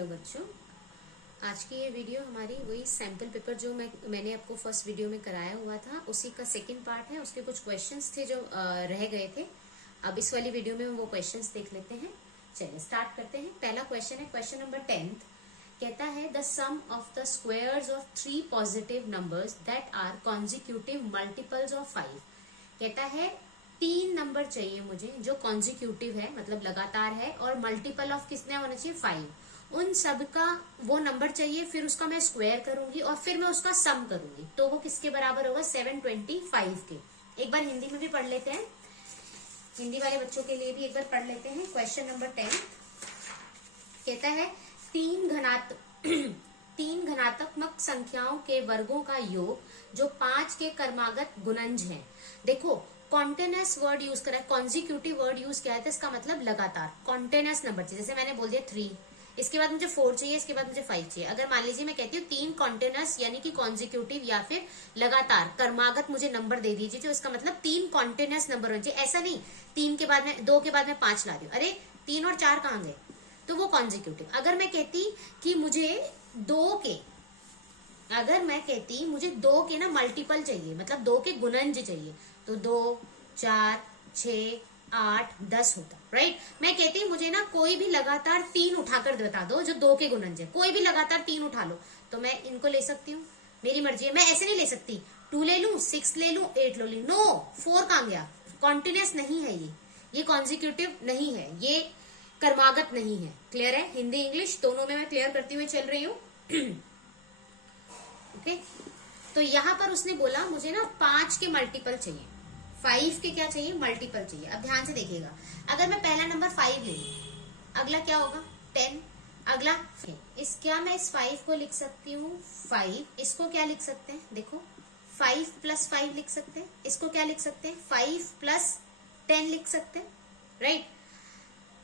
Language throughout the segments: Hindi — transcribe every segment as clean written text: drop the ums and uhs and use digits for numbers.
हेलो बच्चों, आज की ये वीडियो हमारी वही सैम्पल पेपर जो मैंने आपको फर्स्ट वीडियो में कराया हुआ था उसी का सेकंड पार्ट है। उसके कुछ क्वेश्चंस थे जो रह गए थे। अब इस वाली वीडियो में हम वो क्वेश्चंस देख लेते हैं। चलिए स्टार्ट करते हैं। पहला क्वेश्चन है क्वेश्चन नंबर 10। कहता है the sum of the squares of 3 positive numbers that are consecutive multiples of 5। कहता है 3 नंबर चाहिए मुझे जो कॉन्जिक्यूटिव है, मतलब लगातार है, और मल्टीपल ऑफ कितने होना चाहिए 5। उन सब का वो नंबर चाहिए, फिर उसका मैं स्क्वायर करूंगी और फिर मैं उसका सम करूंगी, तो वो किसके बराबर होगा 725 के। एक बार हिंदी में भी पढ़ लेते हैं, हिंदी वाले बच्चों के लिए भी एक बार पढ़ लेते हैं। क्वेश्चन नंबर 10 कहता है तीन घनात्मक संख्याओं के वर्गों का योग जो 5 के क्रमागत गुणज हैं। देखो कॉन्टिन्यूअस वर्ड यूज करा है, कॉन्जिक्यूटिव वर्ड यूज किया है, तो इसका मतलब लगातार कॉन्टिन्यूअस नंबर चाहिए। जैसे मैंने बोल दिया 3, इसके बाद मुझे 4 चाहिए, इसके बाद मुझे 5 चाहिए। अगर मान लीजिए मैं कहती हूँ 3 कॉन्टिन्यूअस यानी कि कॉन्जिक्यूटिव या फिर लगातार क्रमागत मुझे नंबर दे दीजिए, तो इसका मतलब 3 कॉन्टिन्यूअस नंबर होने चाहिए। ऐसा नहीं 3 के बाद में 2 के बाद में 5 ला रही हूँ, अरे 3 और 4 कहाँ गए, तो वो कॉन्जिक्यूटिव। अगर मैं कहती कि मुझे 2 के ना मल्टीपल चाहिए, मतलब 2 के गुणज चाहिए, तो 2, 4, 6, 8, 10 होता, राइट। मैं कहती मुझे ना कोई भी लगातार 3 उठाकर बता दो जो 2 के गुणज है, कोई भी लगातार 3 उठा लो, तो मैं इनको ले सकती हूँ, मेरी मर्जी है। मैं ऐसे नहीं ले सकती 2 ले लू, 6 ले लू, 8 ले लू, नो 4 कहाँ गया, कॉन्टिन्यूअस नहीं है ये कॉन्जिक्यूटिव नहीं है, ये क्रमागत नहीं है। क्लियर है? हिंदी इंग्लिश दोनों में मैं क्लियर करती हुई चल रही हूँ। ओके, तो यहाँ पर उसने बोला मुझे ना 5 के मल्टीपल चाहिए, 5 के क्या चाहिए, मल्टीपल चाहिए। अब ध्यान से देखिएगा, अगर मैं पहला नंबर 5 ले लूं, अगला क्या होगा 10, अगला क्या मैं इस 5 को लिख सकती हूँ 5, इसको क्या लिख सकते हैं, देखो 5 + 5 लिख सकते हैं, इसको क्या लिख सकते हैं 5 + 10 लिख सकते हैं, राइट।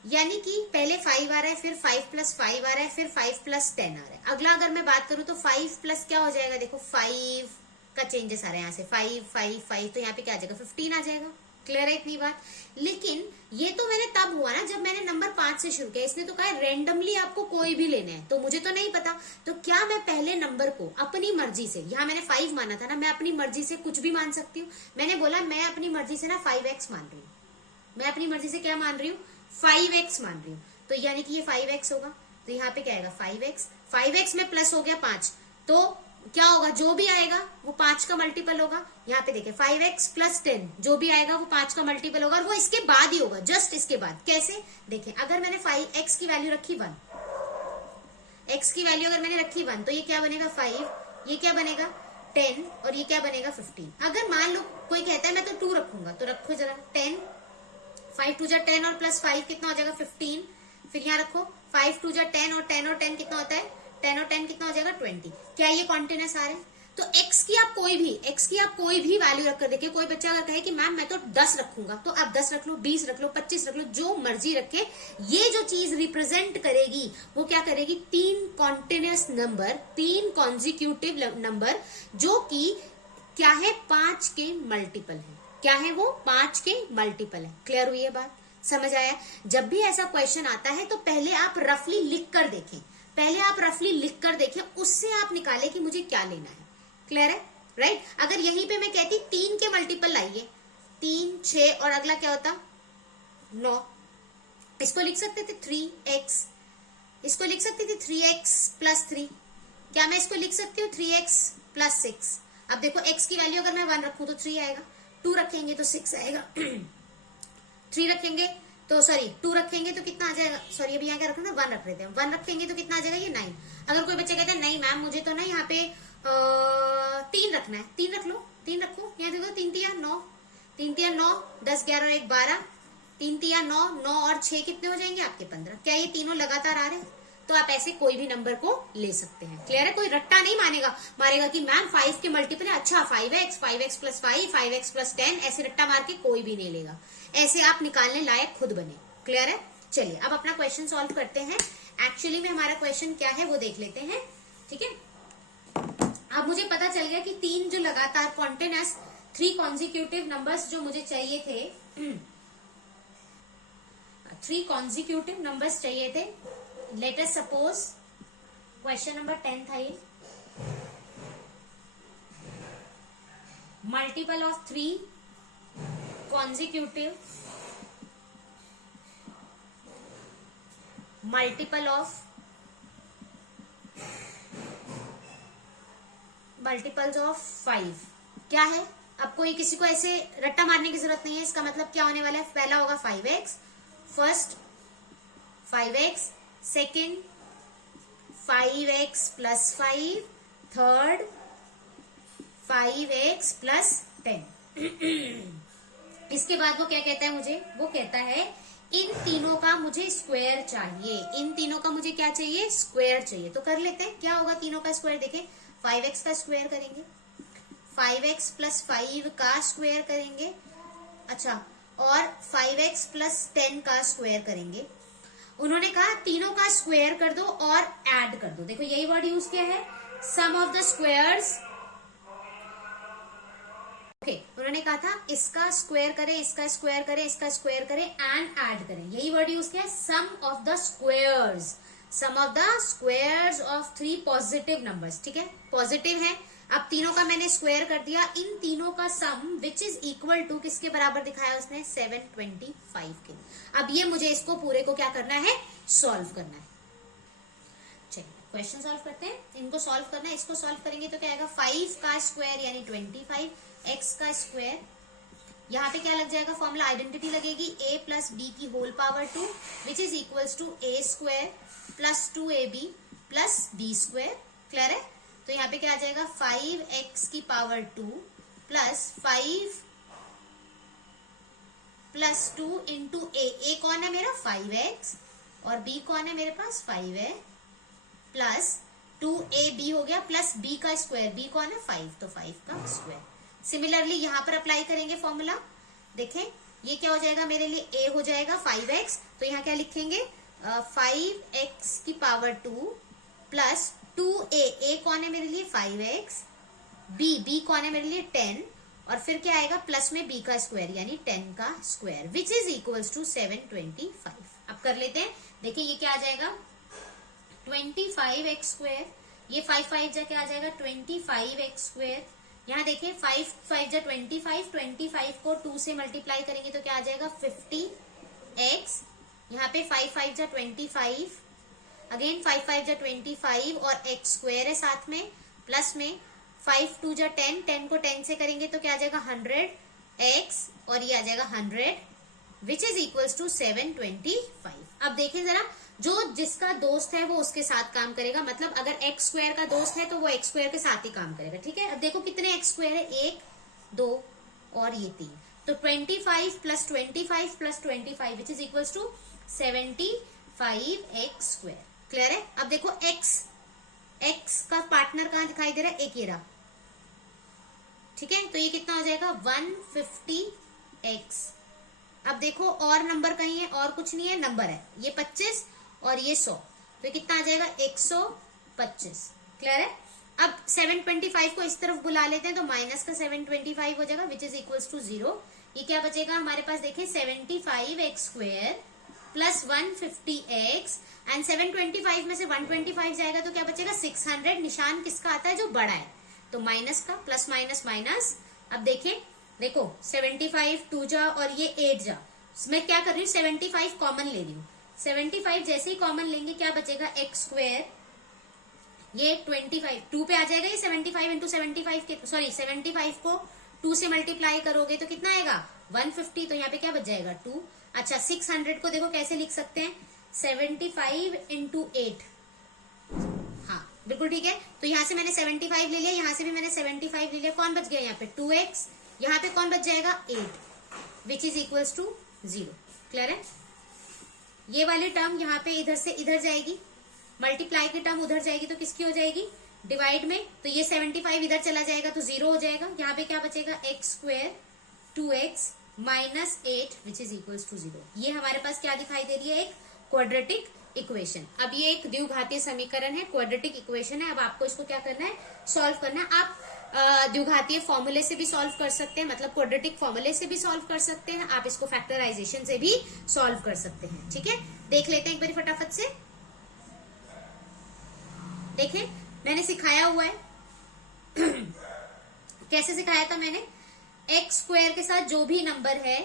यानी कि पहले 5 आ रहा है, फिर 5 + 5 आ रहा है, फिर 5 + 10 आ रहा है। अगला अगर मैं बात करूं तो 5 प्लस क्या हो जाएगा, देखो 5 का चेंजेस आ रहा है यहाँ से, 5 5 5, तो यहाँ पे क्या आ जाएगा 15 आ जाएगा। क्लियर है इतनी बात? लेकिन ये तो मैंने तब हुआ ना जब मैंने नंबर 5 से शुरू किया। इसने तो कहा रेंडमली आपको कोई भी लेना है, तो मुझे तो नहीं पता, तो क्या मैं पहले नंबर को अपनी मर्जी से, यहाँ मैंने 5 माना था ना, मैं अपनी मर्जी से कुछ भी मान सकती हूँ। मैंने बोला मैं अपनी मर्जी से ना 5x मान रही हूँ, मैं अपनी मर्जी से क्या मान रही हूँ 5x मान रही हूँ, तो यानी कि ये 5x होगा, तो यहाँ पे क्या आएगा 5x में प्लस हो गया 5, तो क्या होगा जो भी आएगा वो 5 का मल्टीपल होगा। यहाँ पे देखिए 5x + 10 जो भी आएगा वो 5 का मल्टीपल होगा, और वो इसके बाद ही होगा, जस्ट इसके बाद। कैसे देखिए, अगर मैंने 5x की वैल्यू रखी 1, x की वैल्यू अगर मैंने रखी 1, तो ये क्या बनेगा 5, ये क्या बनेगा 10, और ये क्या बनेगा 15। अगर मान लो कोई कहता है मैं तो 2 रखूंगा, तो रखो जरा 10, 5 2 10 और +5 कितना हो जाएगा 15। फिर यहाँ रखो 5 2 10 और 10 और 10 कितना होता है, 10 और 10 कितना हो जाएगा 20। क्या ये कॉन्टिन्यूअस आ रहे हैं? तो x की आप कोई भी वैल्यू रखकर देखिए। कोई बच्चा अगर कहे कि मैम मैं तो 10 रखूंगा, तो आप 10 रख लो, 20 रख लो, 25 रख लो, जो मर्जी रखे। ये जो चीज रिप्रेजेंट करेगी वो क्या करेगी, 3 कॉन्टिन्यूअस नंबर, 3 कॉन्जिक्यूटिव नंबर, जो कि क्या है 5 के मल्टीपल है। क्या है वो 5 के मल्टीपल है। क्लियर हुई है बात, समझ आया? जब भी ऐसा क्वेश्चन आता है तो पहले आप रफली लिख कर देखें, उससे आप निकाले कि मुझे क्या लेना है। क्लियर है, राइट। अगर यहीं पे मैं कहती 3 के मल्टीपल लाइए, 3 6 और अगला क्या होता 9, इसको लिख सकते थे 3x, इसको लिख सकती थी 3x + 3। क्या मैं इसको लिख सकती हूँ 3x + 6। अब देखो x की वैल्यू अगर मैं 1 रखूं तो 3 आएगा, 2 रखेंगे तो 6 आएगा, 3 रखेंगे तो 2 रखेंगे तो कितना आ जाएगा, सॉरी अभी यहाँ क्या रखना, 1 रख रहे थे, 1 रखेंगे तो कितना आ जाएगा ये 9। अगर कोई बच्चा कहता है नहीं मैम मुझे तो ना यहाँ पे 3 रखना है, 3 रख लो, 3 रखो, यहाँ देखो 3 तिया 9, 3 तिया 9, 10 11 और 1 12, 3 तिया 9, 9 और 6 कितने हो जाएंगे आपके 15। क्या ये तीनों लगातार आ रहे हैं? तो आप ऐसे कोई भी नंबर को ले सकते हैं। क्लियर है? कोई रट्टा नहीं मारेगा कि मैम 5 के मल्टीपल है, अच्छा 5x + 5, 5x + 10, ऐसे रट्टा मार के कोई भी नहीं लेगा। ऐसे आप निकालने लायक खुद बने। क्लियर है? चलिए अब अपना क्वेश्चन सॉल्व करते हैं। एक्चुअली में हमारा क्वेश्चन क्या है वो देख लेते हैं। ठीक है, अब मुझे पता चल गया कि 3 जो लगातार कॉन्टिन्यूअस 3 कॉन्जिक्यूटिव नंबर्स जो मुझे चाहिए थे, 3 कॉन्जिक्यूटिव नंबर्स चाहिए थे। Let us suppose question number 10 था ये। Multiple of 3 consecutive multiples of 5 क्या है। अब कोई किसी को ऐसे रट्टा मारने की जरूरत नहीं है। इसका मतलब क्या होने वाला है, पहला होगा 5x, first 5x, second 5x plus 5, third 5x plus 10। इसके बाद वो क्या कहता है मुझे, वो कहता है इन तीनों का मुझे स्क्वायर चाहिए। इन तीनों का मुझे क्या चाहिए, स्क्वायर चाहिए। तो कर लेते हैं, क्या होगा तीनों का स्क्वायर, देखें 5x का स्क्वायर करेंगे, 5x प्लस 5 का स्क्वायर करेंगे, अच्छा, और 5x प्लस 10 का स्क्वायर करेंगे। उन्होंने कहा तीनों का स्क्वायर कर दो और ऐड कर दो। देखो यही वर्ड यूज किया है, सम ऑफ द स्क्वायर्स। उन्होंने कहा था इसका स्क्वायर करें, इसका स्क्वायर करें, इसका स्क्वायर करें एंड ऐड करें। यही वर्ड यूज किया है, sum of the squares, sum of the squares of 3 positive numbers. ठीक है, पॉजिटिव है। अब तीनों का मैंने स्क्वायर कर दिया, इन तीनों का सम विच इज इक्वल टू किसके बराबर दिखाया उसने, 725 के। अब ये मुझे इसको पूरे को क्या करना है, सॉल्व करना है। चलिए क्वेश्चन सॉल्व करते हैं। इनको सॉल्व करना है, इसको सॉल्व करेंगे तो क्या आएगा, 5 का स्क्वायर यानी 25, x का स्क्वायर, यहाँ पे क्या लग जाएगा, फॉर्मूला आइडेंटिटी लगेगी, a प्लस बी की whole power 2 which is equals to a square plus 2ab plus b square. Clear है। तो यहाँ पे क्या आ जाएगा, 5x की power 2 plus 5 plus 2 into a कौन है मेरा 5x और b कौन है मेरे पास 5 है, प्लस 2ab हो गया प्लस b का स्क्वायर, b कौन है 5, तो 5 का स्क्वायर। सिमिलरली यहाँ पर अप्लाई करेंगे फॉर्मूला, देखें ये क्या हो जाएगा मेरे लिए, a हो जाएगा 5x, तो यहाँ क्या लिखेंगे 5x की पावर 2 प्लस 2a कौन है मेरे लिए 5x, b कौन है मेरे लिए 10, और फिर क्या आएगा प्लस में b का स्क्वायर यानी 10 का square which is equals to 725। अब कर लेते हैं, देखिए ये क्या आ जाएगा 25x स्क्वायर, ये 5 जाके आ जाएगा 25x स्क्वायर। यहाँ देखिए 5 जा 25, 25 को 2 से मल्टीप्लाई करेंगे तो क्या आ जाएगा 50x, यहाँ पे 5 जा 25, अगेन 5 जा 25 और x स्क्वायर है साथ में, प्लस में 5 2 जा 10, 10 को 10 से करेंगे तो क्या आ जाएगा 100x और ये आ जाएगा 100 विच इज इक्वल्स टू 725। अब देखिए जरा, जो जिसका दोस्त है वो उसके साथ काम करेगा, मतलब अगर x स्क्वायर का दोस्त है तो वो x स्क्वायर के साथ ही काम करेगा। ठीक है, अब देखो कितने x स्क्वायर है, 1 2 और ये 3, तो 25 plus 25 plus 25 which is equals to 75x square. Clear है। अब देखो x का पार्टनर कहाँ दिखाई दे रहा है, एक ये रहा। ठीक है, तो ये कितना हो जाएगा 150x। अब देखो और नंबर कहीं है, और कुछ नहीं है, नंबर है ये 25 और ये 100, तो कितना आ जाएगा 125। क्लियर है। अब 725 को इस तरफ बुला लेते हैं तो माइनस का 725 हो जाएगा विच इज इक्वल्स टू 0। ये क्या बचेगा हमारे पास, देखें 75x square plus 150x and 725 में से 125 जाएगा तो क्या बचेगा 600। निशान किसका आता है, जो बड़ा है, तो माइनस का, प्लस माइनस माइनस। अब देखो 75 2 जा और ये 8 जा, मैं क्या कर रही हूँ 75 कॉमन ले रही हूँ। 75 जैसे ही कॉमन लेंगे क्या बचेगा x स्क्वायर, ये 25 2 पे आ जाएगा, ये 75 इंटू 75 के, सॉरी 75 को 2 से मल्टीप्लाई करोगे तो कितना आएगा 150, तो यहाँ पे क्या बच जाएगा 2। अच्छा 600 को देखो कैसे लिख सकते हैं, 75 इंटू 8, हाँ बिल्कुल ठीक है। तो यहाँ से मैंने 75 ले लिया, यहाँ से भी मैंने 75 ले लिया, कौन बच गया यहाँ पे 2x, यहाँ पे कौन बच जाएगा 8 which is equals to 0। Clear है। ये वाली टर्म यहाँ पे इधर से इधर जाएगी, मल्टीप्लाई की टर्म उधर जाएगी तो किसकी हो जाएगी, डिवाइड में, तो ये 75 इधर चला जाएगा तो 0 हो जाएगा। यहाँ पे क्या बचेगा x square 2x minus 8 which is equals to 0। ये हमारे पास क्या दिखाई दे रही है, एक क्वाड्रेटिक इक्वेशन। अब ये एक द्विघातीय समीकरण है, क्वाड्रेटिक इक्वेशन है। अब आपको इसको क्या करना है, सॉल्व करना है। आप द्विघातीय फॉर्मूले से भी सॉल्व कर सकते हैं, मतलब क्वाड्रेटिक फॉर्मूले से भी सॉल्व कर सकते हैं, आप इसको फैक्टराइजेशन से भी सॉल्व कर सकते हैं। ठीक है, देख लेते हैं एक बार फटाफट से। देखें मैंने सिखाया हुआ है कैसे सिखाया था मैंने, एक्स स्क्वायर के साथ जो भी नंबर है,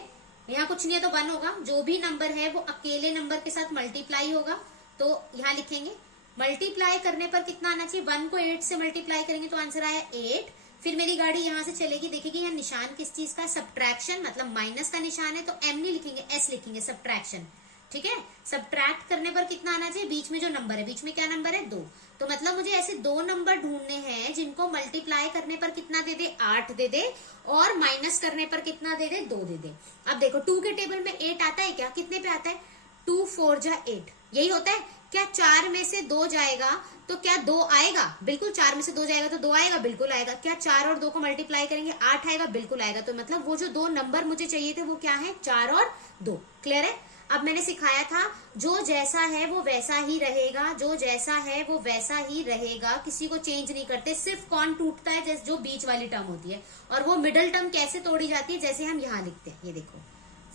यहाँ कुछ नहीं है तो 1 होगा, जो भी नंबर है वो अकेले नंबर के साथ मल्टीप्लाई होगा। तो यहाँ लिखेंगे मल्टीप्लाई करने पर कितना आना चाहिए, 1 को 8 से मल्टीप्लाई करेंगे तो आंसर आया 8। फिर मेरी गाड़ी यहाँ से चलेगी, देखिए यहाँ निशान किस चीज का है, सब्ट्रैक्शन, मतलब माइनस का निशान है, तो एम नहीं लिखेंगे एस लिखेंगे, सब्ट्रैक्शन। ठीक है, सब्ट्रैक्ट करने पर कितना आना चाहिए, बीच में जो नंबर है, बीच में क्या नंबर है 2। तो मतलब मुझे ऐसे 2 नंबर ढूंढने हैं जिनको मल्टीप्लाई करने पर कितना दे दे, 8 दे दे, और माइनस करने पर कितना दे दे, 2 दे दे। अब देखो 2 के टेबल में 8 आता है क्या, कितने पे आता है, 2 4 जा 8, यही होता है क्या। 4 में से 2 जाएगा तो क्या 2 आएगा, बिल्कुल 4 में से 2 जाएगा तो 2 आएगा, बिल्कुल आएगा। क्या 4 और 2 को मल्टीप्लाई करेंगे 8 आएगा, बिल्कुल आएगा। तो मतलब वो जो 2 नंबर मुझे चाहिए थे वो क्या है, 4 और 2। क्लियर है। अब मैंने सिखाया था जो जैसा है वो वैसा ही रहेगा, जो जैसा है वो वैसा ही रहेगा, किसी को चेंज नहीं करते। सिर्फ कौन टूटता है, जैसे जो बीच वाली टर्म होती है, और वो मिडल टर्म कैसे तोड़ी जाती है, जैसे हम यहाँ लिखते हैं, ये देखो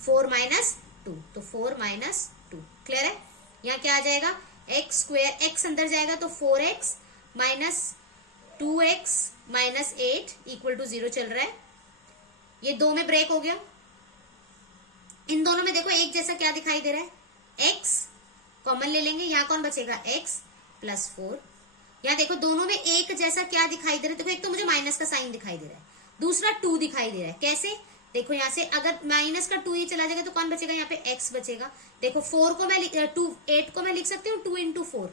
4 - 2, तो 4 - 2। क्लियर है। यहाँ क्या आ जाएगा, एक्स स्क्वायर, एक्स अंदर जाएगा तो 4x minus 2x minus 8 equal to 0 चल रहा है। ये 2 में ब्रेक हो गया। इन दोनों में देखो एक जैसा क्या दिखाई दे रहा है, x कॉमन ले लेंगे, यहाँ कौन बचेगा, x प्लस 4। यहाँ देखो दोनों में एक जैसा क्या दिखाई दे रहा है, देखो एक तो मुझे माइनस का साइन दिखाई दे रहा है, दूसरा 2 दिखाई दे रहा है। कैसे, देखो यहाँ से अगर माइनस का 2 ये चला जाएगा तो कौन बचेगा, यहाँ पे x बचेगा। देखो 4 को मैं 8 को मैं लिख सकती हूँ 2 × 4,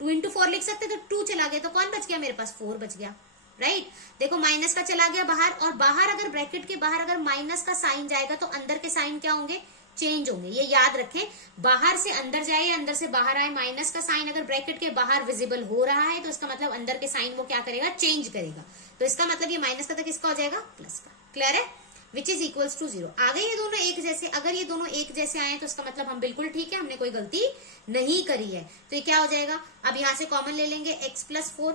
2 × 4 लिख सकते, तो 2 चला गया तो कौन बच गया, मेरे पास 4 बच गया। राइट। देखो माइनस का चला गया बाहर, और बाहर अगर ब्रैकेट के बाहर अगर माइनस का साइन जाएगा तो अंदर के साइन क्या होंगे, चेंज होंगे। ये याद रखें, बाहर से अंदर जाए या अंदर से बाहर आए, माइनस का साइन अगर ब्रैकेट के बाहर विजिबल हो रहा है तो इसका मतलब अंदर के साइन वो क्या करेगा, चेंज करेगा। तो इसका मतलब ये माइनस का तो किसका हो जाएगा, प्लस का। क्लियर है। Which is equals to 0। आ गए ये दोनों एक जैसे, अगर ये दोनों एक जैसे आए तो इसका मतलब हम बिल्कुल ठीक है, हमने कोई गलती नहीं करी है। तो ये क्या हो जाएगा, अब यहाँ से कॉमन ले लेंगे x + 4,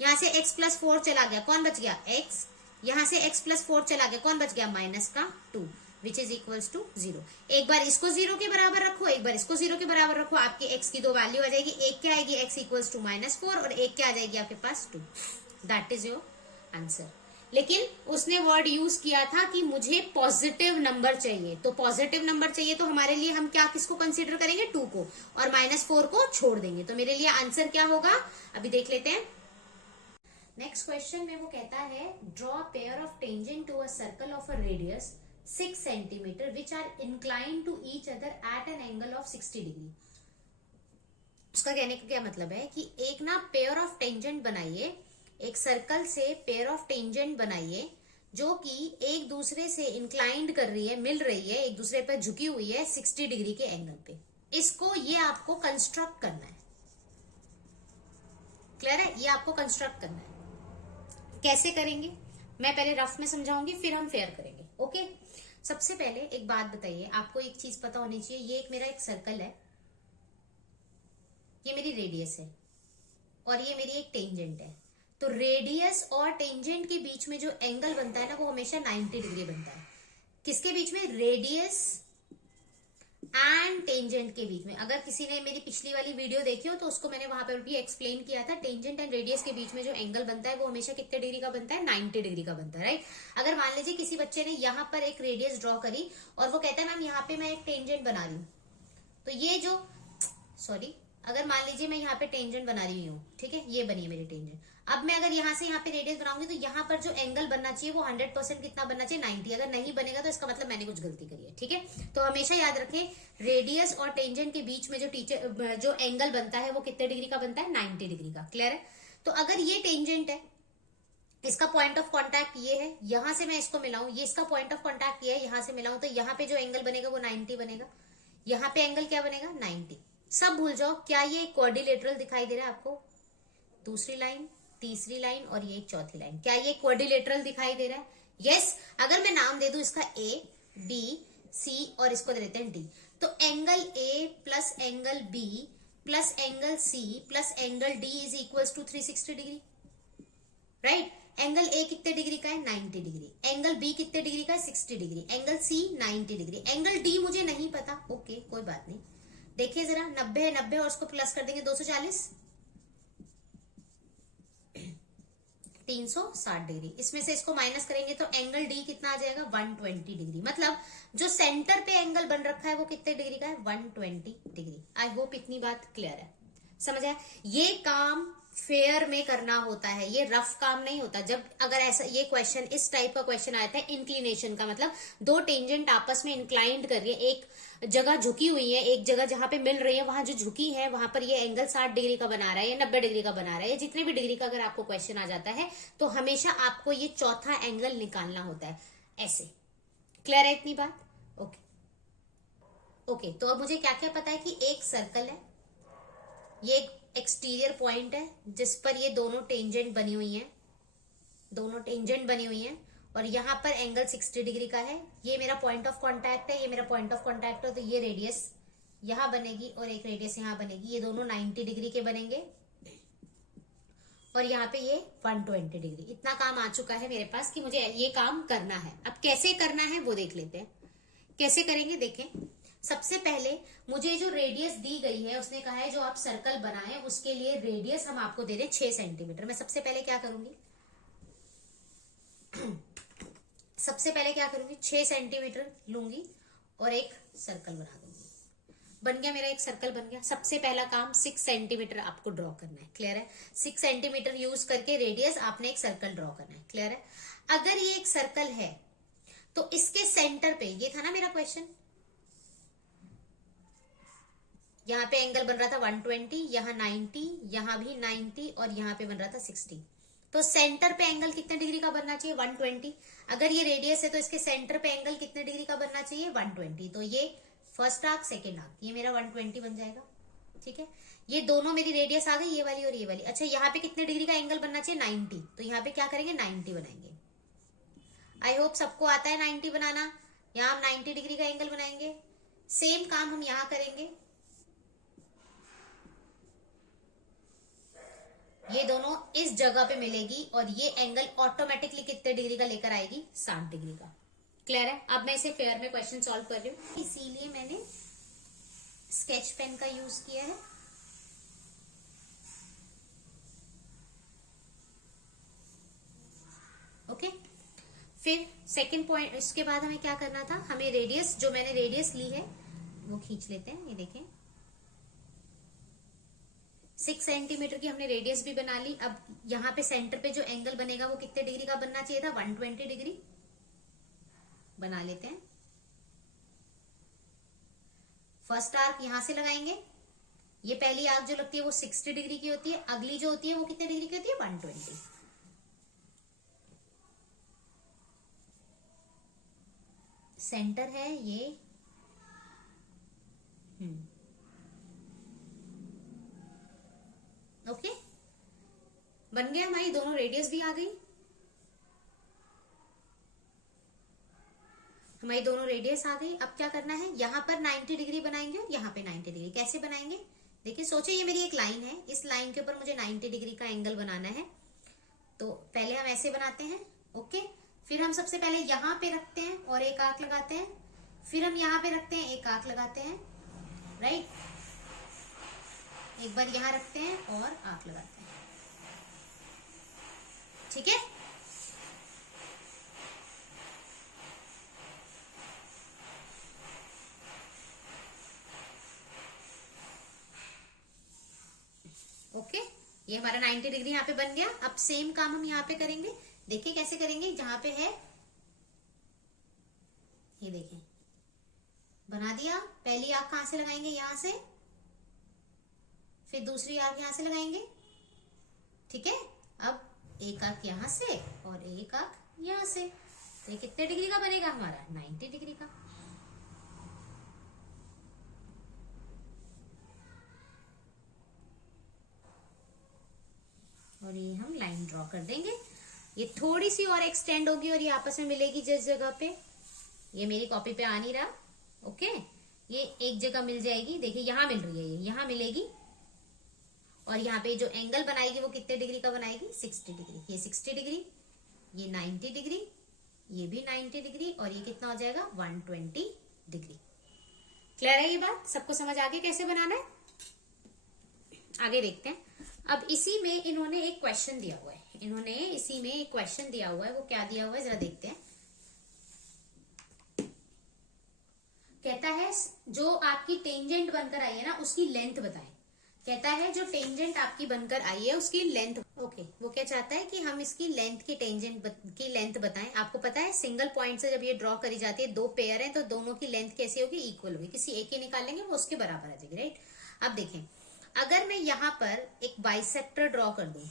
यहाँ से x + 4 चला गया, कौन बच गया, x। यहाँ से x + 4 चला गया, कौन बच गया, -2, विच इज इक्वल्स टू 0। एक बार इसको 0 के बराबर रखो, एक बार इसको 0 के बराबर रखो, आपकी x की 2 वैल्यू आ जाएगी। एक क्या आएगी, x इक्वल्स टू -4, और एक क्या आ जाएगी आपके पास 2। That is your answer. लेकिन उसने वर्ड यूज किया था कि मुझे पॉजिटिव नंबर चाहिए, तो पॉजिटिव नंबर चाहिए तो हमारे लिए हम क्या किसको कंसीडर करेंगे, 2 को, और -4 को छोड़ देंगे। तो मेरे लिए आंसर क्या होगा, अभी देख लेते हैं। नेक्स्ट क्वेश्चन में वो कहता है, draw pair of tangent to a circle of a radius 6 centimetre which are incline to each other at an angle of 60 degree. उसका कहने का क्या मतलब है कि एक ना पेयर ऑफ टेंजेंट बनाइए, एक सर्कल से पेयर ऑफ टेंजेंट बनाइए जो कि एक दूसरे से इंक्लाइंड कर रही है, मिल रही है, एक दूसरे पर झुकी हुई है 60 डिग्री के एंगल पे। इसको ये आपको कंस्ट्रक्ट करना है। क्लियर है, ये आपको कंस्ट्रक्ट करना है। कैसे करेंगे, मैं पहले रफ में समझाऊंगी, फिर हम फेयर करेंगे। ओके। सबसे पहले एक बात बताइए, आपको एक चीज पता होनी चाहिए, ये एक मेरा एक सर्कल है, ये मेरी रेडियस है, और ये मेरी एक टेंजेंट है। तो रेडियस और टेंजेंट के बीच में जो एंगल बनता है ना, वो हमेशा 90 डिग्री बनता है। किसके बीच में, रेडियस एंड टेंजेंट के बीच में। अगर किसी ने मेरी पिछली वाली वीडियो देखी हो तो उसको मैंने वहां पर भी एक्सप्लेन किया था, टेंजेंट एंड रेडियस के बीच में जो एंगल बनता है वो हमेशा कितने डिग्री का बनता है, 90 डिग्री का बनता है। राइट। अगर मान लीजिए किसी बच्चे ने यहाँ पर एक रेडियस ड्रॉ करी और वो कहता है मैम यहाँ पे मैं एक टेंजेंट बना रही हूँ, तो ये जो अगर मान लीजिए मैं यहाँ पे टेंजेंट बना रही हूँ, ठीक है, ये बनी है मेरी टेंजेंट। अब मैं अगर यहाँ से यहाँ पे रेडियस बनाऊंगी तो यहाँ पर जो एंगल बनना चाहिए वो 100% कितना बनना चाहिए, 90। अगर नहीं बनेगा तो इसका मतलब मैंने कुछ गलती करी है। ठीक है, तो हमेशा याद रखें, रेडियस और टेंजेंट के बीच में जो एंगल बनता है वो कितने डिग्री का बनता है, 90 डिग्री का। क्लियर है। तो अगर ये टेंजेंट है, इसका पॉइंट ऑफ कॉन्टैक्ट ये है, यहां से मैं इसको मिलाऊं, ये इसका पॉइंट ऑफ कॉन्टैक्ट ये है, यहां से मिलाऊं, तो यहाँ पे जो एंगल बनेगा वो 90 बनेगा। यहाँ पे एंगल क्या बनेगा, 90। सब भूल जाओ। क्या ये क्वाड्रिलेटरल दिखाई दे रहा है आपको, दूसरी लाइन, तीसरी लाइन और ये एक चौथी लाइन, क्या ये क्वाड्रिलेटरल दिखाई दे रहा है, यस। अगर मैं नाम दे दूं इसका A, B, C और इसको दे देते हैं D, तो angle A plus angle B plus angle C plus angle D is equals to 360 degree. Right. Angle A कितने डिग्री का है, 90 डिग्री। एंगल B कितने डिग्री का है, 60 degree. Angle C 90 degree. Angle D मुझे नहीं पता, ओके कोई बात नहीं। देखिए जरा, 90 है, 90 और उसको प्लस कर देंगे 240, 360 डिग्री। इसमें से इसको माइनस करेंगे तो एंगल डी कितना आ जाएगा 120 डिग्री। मतलब जो सेंटर पे एंगल बन रखा है वो कितने डिग्री का है 120 डिग्री। आई होप इतनी बात क्लियर है, समझ आया। ये काम फेयर में करना होता है, ये रफ काम नहीं होता। जब अगर ऐसा ये क्वेश्चन इस टाइप का क्वेश्चन आता है इंक्लिनेशन का, मतलब दो टेंजेंट आपस में इंक्लाइंड कर रही है, एक जगह झुकी हुई है, एक जगह जहां पे मिल रही है वहां जो झुकी है वहां पर ये एंगल 60 डिग्री का बना रहा है या 90 डिग्री का बना रहा है, जितने भी डिग्री का अगर आपको क्वेश्चन आ जाता है तो हमेशा आपको ये चौथा एंगल निकालना होता है ऐसे। क्लियर है इतनी बात? ओके, तो अब मुझे क्या क्या पता है कि एक सर्कल है, ये एक एक्सटीरियर पॉइंट है जिस पर ये दोनों टेंजेंट बनी हुई हैं, दोनों टेंजेंट बनी हुई हैं, और यहां पर एंगल 60 डिग्री का है। ये मेरा पॉइंट ऑफ कांटेक्ट है, ये मेरा पॉइंट ऑफ कांटेक्ट है, तो ये रेडियस यहां बनेगी और एक रेडियस यहां बनेगी, ये दोनों 90 डिग्री के बनेंगे, और यहाँ पे ये 120 डिग्री। इतना काम आ चुका है मेरे पास कि मुझे ये काम करना है। अब कैसे करना है वो देख लेते हैं, कैसे करेंगे देखें। सबसे पहले मुझे जो रेडियस दी गई है, उसने कहा है जो आप सर्कल बनाएं उसके लिए रेडियस हम आपको दे रहे 6 सेंटीमीटर। मैं सबसे पहले क्या करूंगी सबसे पहले क्या करूंगी 6 सेंटीमीटर लूंगी और एक सर्कल बना दूंगी। बन गया मेरा एक सर्कल बन गया। सबसे पहला काम 6 सेंटीमीटर आपको ड्रॉ करना है। क्लियर है? 6 सेंटीमीटर यूज करके रेडियस आपने एक सर्कल ड्रॉ करना है। क्लियर है? अगर ये एक सर्कल है तो इसके सेंटर पे, ये था ना मेरा क्वेश्चन, यहाँ पे एंगल बन रहा था 120, यहाँ 90, यहाँ भी 90 और यहाँ पे बन रहा था 60। तो सेंटर पे एंगल कितने डिग्री का बनना चाहिए 120। अगर ये रेडियस है तो इसके सेंटर पे एंगल कितने डिग्री का बनना चाहिए 120। तो ये फर्स्ट आर्क सेकेंड आर्क, ये मेरा 120 बन जाएगा। ठीक है, ये दोनों मेरी रेडियस आ गई, ये वाली और ये वाली। अच्छा, यहाँ पे कितने डिग्री का एंगल बनना चाहिए 90, तो यहाँ पे क्या करेंगे 90 बनाएंगे। आई होप सबको आता है 90 बनाना। यहाँ हम 90 डिग्री का एंगल बनाएंगे। सेम काम हम यहाँ करेंगे, ये दोनों इस जगह पे मिलेगी और ये एंगल ऑटोमेटिकली कितने डिग्री का लेकर आएगी 60 डिग्री का। क्लियर है? अब मैं इसे फेयर में क्वेश्चन सॉल्व कर रही हूँ, इसीलिए मैंने स्केच पेन का यूज किया है। ओके, फिर सेकंड पॉइंट, इसके बाद हमें क्या करना था, हमें रेडियस, जो मैंने रेडियस ली है वो खींच लेते हैं। ये देखें 6 सेंटीमीटर की हमने रेडियस भी बना ली। अब यहाँ पे सेंटर पे जो एंगल बनेगा वो कितने डिग्री का बनना चाहिए था 120 डिग्री बना लेते हैं। फर्स्ट आर्क यहां से लगाएंगे। ये पहली आर्क जो लगती है वो 60 डिग्री की होती है, अगली जो होती है वो कितने डिग्री की होती है 120। सेंटर है ये, ओके, बन गया, हमारी दोनों रेडियस भी आ गई, हमारी दोनों रेडियस आ गई। अब क्या करना है, यहाँ पर 90 डिग्री बनाएंगे और यहाँ पे 90 डिग्री। कैसे बनाएंगे देखिए, सोचिए ये मेरी एक लाइन है, इस लाइन के ऊपर मुझे 90 डिग्री का एंगल बनाना है। तो पहले हम ऐसे बनाते हैं, ओके। फिर हम सबसे पहले यहाँ पे रखते हैं और एक आर्क लगाते हैं, फिर हम यहाँ पे रखते हैं, एक आर्क लगाते हैं, राइट। एक बार यहाँ रखते हैं और आर्क लगाते हैं, ठीक है। ओके, ये हमारा 90 डिग्री यहाँ पे बन गया। अब सेम काम हम यहाँ पे करेंगे। देखिए कैसे करेंगे, जहां पे है ये देखें बना दिया। पहली आंख कहां से लगाएंगे, यहां से, फिर दूसरी आंख यहां से लगाएंगे, ठीक है। अब एक आंख यहां से और एक आंख यहां से, तो ये कितने डिग्री का बनेगा हमारा 90 डिग्री का। और ये हम लाइन ड्रॉ कर देंगे। ये थोड़ी सी और एक्सटेंड होगी और ये आपस में मिलेगी जिस जगह पे, ये मेरी कॉपी पे आ नहीं रहा, ओके। ये एक जगह मिल जाएगी, देखिए यहां मिल रही है, ये यहां मिलेगी और यहाँ पे जो एंगल बनाएगी वो कितने डिग्री का बनाएगी 60 डिग्री। ये 60 डिग्री, ये 90 डिग्री, ये भी 90 डिग्री और ये कितना हो जाएगा 120 डिग्री। क्लियर है ये बात? सबको समझ आ गई कैसे बनाना है? आगे देखते हैं। अब इसी में इन्होंने एक क्वेश्चन दिया हुआ है, इन्होंने इसी में एक क्वेश्चन दिया हुआ है, वो क्या दिया हुआ है जरा देखते हैं। कहता है जो आपकी टेंजेंट बनकर आई है ना उसकी लेंथ बताएं। कहता है जो टेंजेंट आपकी बनकर आई है उसकी लेंथ। ओके, वो क्या चाहता है कि हम इसकी लेंथ की टेंजेंट की लेंथ बताएं। आपको पता है सिंगल पॉइंट से जब ये ड्रॉ करी जाती है, दो पेयर है तो दोनों की लेंथ कैसी होगी, इक्वल होगी। किसी एक ही निकालेंगे वो उसके बराबर आ जाएगी, राइट। अब देखें, अगर मैं यहाँ पर एक बाइसेक्टर ड्रॉ कर दूं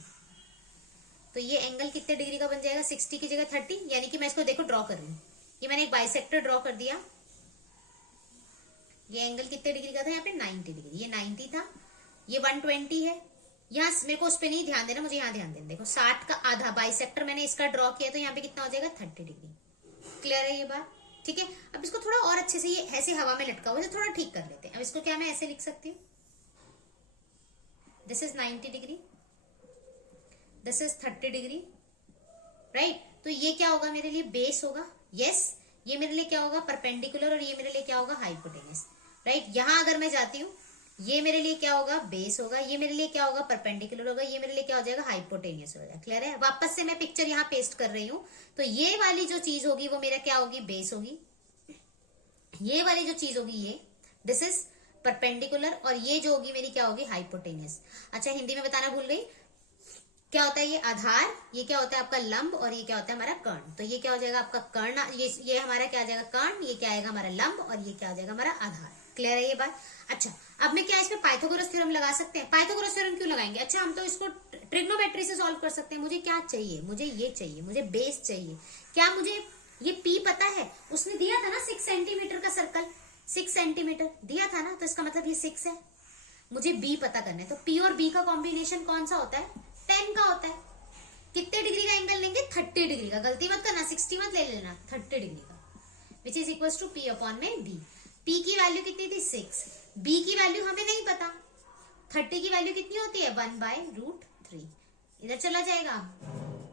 तो ये एंगल कितने डिग्री का बन जाएगा, 60 की जगह 30। यानी कि मैं इसको देखो ड्रॉ कर रही हूँ, ये मैंने एक बाइसेक्टर ड्रॉ कर दिया। ये एंगल कितने डिग्री का था, यहाँ पे 90 डिग्री, ये 90 था, ये 120 है। यहाँ मेरे को उस पर नहीं ध्यान देना, मुझे यहाँ ध्यान देना। देखो 60 का आधा बाइसेक्टर मैंने इसका ड्रॉ किया तो यहाँ पे कितना हो जाएगा, 30 डिग्री। क्लियर है ये बात, ठीक है। अब इसको थोड़ा और अच्छे से, ये ऐसे हवा में लटका हुआ है, थोड़ा ठीक कर लेते हैं। अब इसको क्या मैं ऐसे लिख सकती हूँ, this is 90 degree, this is 30 degree, right. तो ये क्या होगा मेरे लिए, बेस होगा। यस, ये मेरे लिए क्या होगा, परपेंडिकुलर, और ये मेरे लिए क्या होगा, हाइपोटेनस, राइट। यहां अगर मैं जाती हूँ, ये मेरे लिए क्या होगा, बेस होगा, ये मेरे लिए क्या होगा, परपेंडिकुलर होगा, ये मेरे लिए क्या हो जाएगा, हाइपोटेनियस हो जाएगा। क्लियर है। वापस से मैं पिक्चर यहाँ पेस्ट कर रही हूँ, तो ये वाली जो चीज होगी वो मेरा क्या होगी, बेस होगी। ये वाली जो चीज होगी ये, दिस इज परपेंडिकुलर, और ये जो होगी मेरी क्या होगी, हाइपोटेनियस। अच्छा, हिंदी में बताना भूल गई, क्या होता है ये आधार, ये क्या होता है आपका लंब, और ये क्या होता है हमारा कर्ण। तो ये क्या हो जाएगा आपका कर्ण, ये हमारा क्या आ जाएगा कर्ण, ये क्या आएगा हमारा लंब, और ये क्या आ जाएगा हमारा आधार। क्लियर है ये बात। अच्छा, अब मैं क्या इसमें पाइथागोरस थ्योरम लगा सकते हैं। पाइथागोरस थ्योरम क्यों लगाएंगे, अच्छा हम तो इसको ट्रिग्नोमेट्री से सॉल्व कर सकते हैं। मुझे क्या चाहिए, मुझे ये चाहिए, मुझे बेस चाहिए। क्या मुझे ये पी पता है, उसने दिया था ना 6 सेंटीमीटर का सर्कल, 6 सेंटीमीटर दिया था ना, तो इसका मतलब ये 6 है। मुझे बी पता करना है, तो पी और बी का कॉम्बिनेशन कौन सा होता है, 10 का होता है। कितने डिग्री का एंगल लेंगे, 30 डिग्री का। गलती मत करना, 60 मत ले लेना, 30 डिग्री का, which is equal to P upon में बी। पी की वैल्यू कितनी थी, 6। बी की वैल्यू हमें नहीं पता, 30 की वैल्यू कितनी होती है, 1/√3। इधर चला जाएगा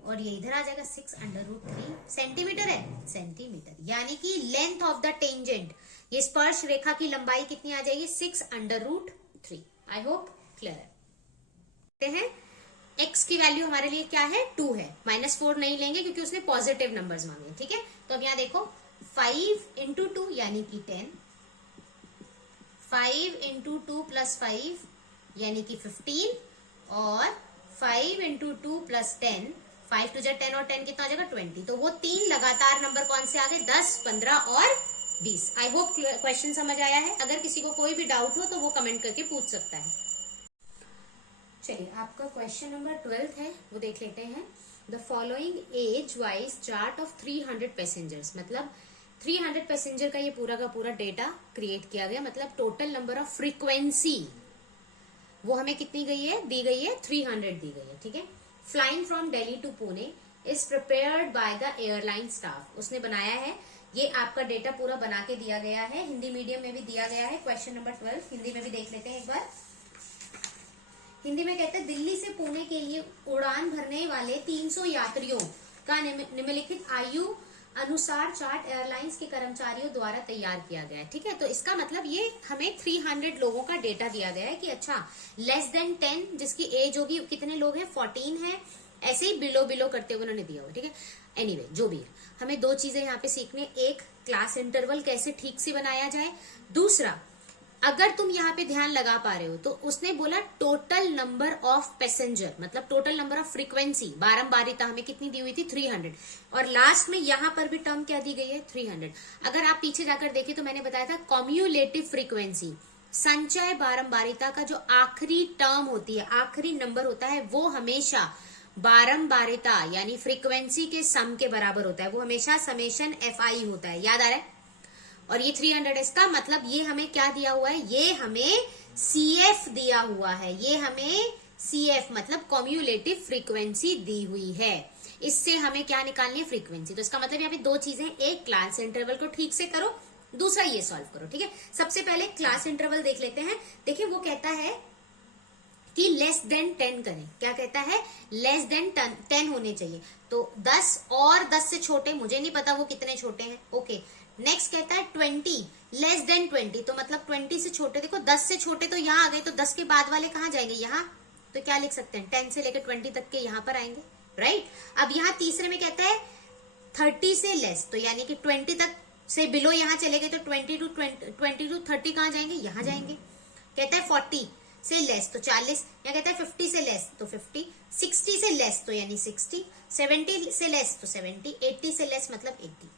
और ये इधर आ जाएगा, 6/√3 सेंटीमीटर है, सेंटीमीटर। यानी कि लेंथ ऑफ द टेंजेंट, ये स्पर्श रेखा की लंबाई कितनी आ जाएगी, 6/√3। आई होप क्लियर है। x की वैल्यू हमारे लिए क्या है, 2 है। -4 नहीं लेंगे क्योंकि उसने पॉजिटिव नंबर्स मांगे, ठीक है। तो अब यहाँ देखो 5 × 2 यानी कि 10, 5 × 2 + 5 यानी कि 15, और 5 × 2 + 10, 5 2 10 और 10 कितना आ जाएगा, 20। तो वो 3 लगातार नंबर कौन से आ गए, 10, 15 और 20। आई होप क्वेश्चन समझ आया है। अगर किसी को कोई भी डाउट हो तो वो कमेंट करके पूछ सकता है। चलिए, आपका क्वेश्चन नंबर 12 है, वो देख लेते हैं। The following age wise chart of 300 passengers, मतलब 300 पैसेंजर का ये पूरा का पूरा डेटा क्रिएट किया गया। मतलब टोटल नंबर ऑफ फ्रीक्वेंसी वो हमें कितनी गई है, दी गई है 300 दी गई है, ठीक है। Flying from Delhi to Pune is prepared by the airline staff, उसने बनाया है। ये आपका डेटा पूरा बना के दिया गया है, हिंदी मीडियम में भी दिया गया है। क्वेश्चन नंबर 12 हिंदी में भी देख लेते हैं एक बार। हिंदी में कहते हैं, दिल्ली से पुणे के लिए उड़ान भरने वाले 300 यात्रियों का निम्नलिखित आयु अनुसार चार्ट एयरलाइंस के कर्मचारियों द्वारा तैयार किया गया है, ठीक है। तो इसका मतलब ये हमें 300 लोगों का डेटा दिया गया है कि अच्छा लेस देन 10 जिसकी एज होगी, कितने लोग हैं, 14 है। ऐसे ही बिलो करते हुए उन्होंने दिया हुआ, ठीक है। एनीवे जो भी है, हमें 2 चीजें यहाँ पे सीखने, एक क्लास इंटरवल कैसे ठीक से बनाया जाए, दूसरा अगर तुम यहाँ पे ध्यान लगा पा रहे हो तो उसने बोला टोटल नंबर ऑफ पैसेंजर, मतलब टोटल नंबर ऑफ फ्रीक्वेंसी, बारंबारिता हमें कितनी दी हुई थी, 300, और लास्ट में यहाँ पर भी टर्म क्या दी गई है, 300। अगर आप पीछे जाकर देखें तो मैंने बताया था कॉम्युलेटिव फ्रीक्वेंसी, संचय बारंबारिता का जो आखिरी टर्म होती है, आखिरी नंबर होता है, वो हमेशा बारंबारिता यानी फ्रीक्वेंसी के सम के बराबर होता है। वो हमेशा समेशन FI होता है, याद आ रहा है। और ये 300 इसका मतलब ये हमें क्या दिया हुआ है, ये हमें CF दिया हुआ है, ये हमें CF मतलब कॉम्युलेटिव फ्रीक्वेंसी दी हुई है। इससे हमें क्या निकालनी है, फ्रीक्वेंसी। तो इसका मतलब यहाँ पे 2 चीजें, एक क्लास इंटरवल को ठीक से करो, दूसरा ये सॉल्व करो, ठीक है। सबसे पहले क्लास इंटरवल देख लेते हैं। देखिए वो कहता है कि लेस देन 10 करें। क्या कहता है, लेस देन 10 होने चाहिए। तो 10 और 10 से छोटे, मुझे नहीं पता वो कितने छोटे हैं, ओके। नेक्स्ट कहता है 20 लेस देन 20, तो मतलब 20 से छोटे। देखो 10 से छोटे तो यहाँ आ गए, तो 10 के बाद वाले कहाँ जाएंगे, यहाँ। तो क्या लिख सकते हैं, 10 से लेकर 20 तक के यहाँ पर आएंगे, राइट। अब यहाँ तीसरे में कहता है 30 से लेस, तो यानी कि 20 तक से बिलो यहाँ चले गए तो 20 टू 30 कहाँ जाएंगे, यहाँ जाएंगे। कहता है 40 से लेस तो 40, या कहता है 50 से लेस तो 50, 60 से लेस तो यानी 60, 70 से लेस तो 70, 80 से लेस मतलब 80।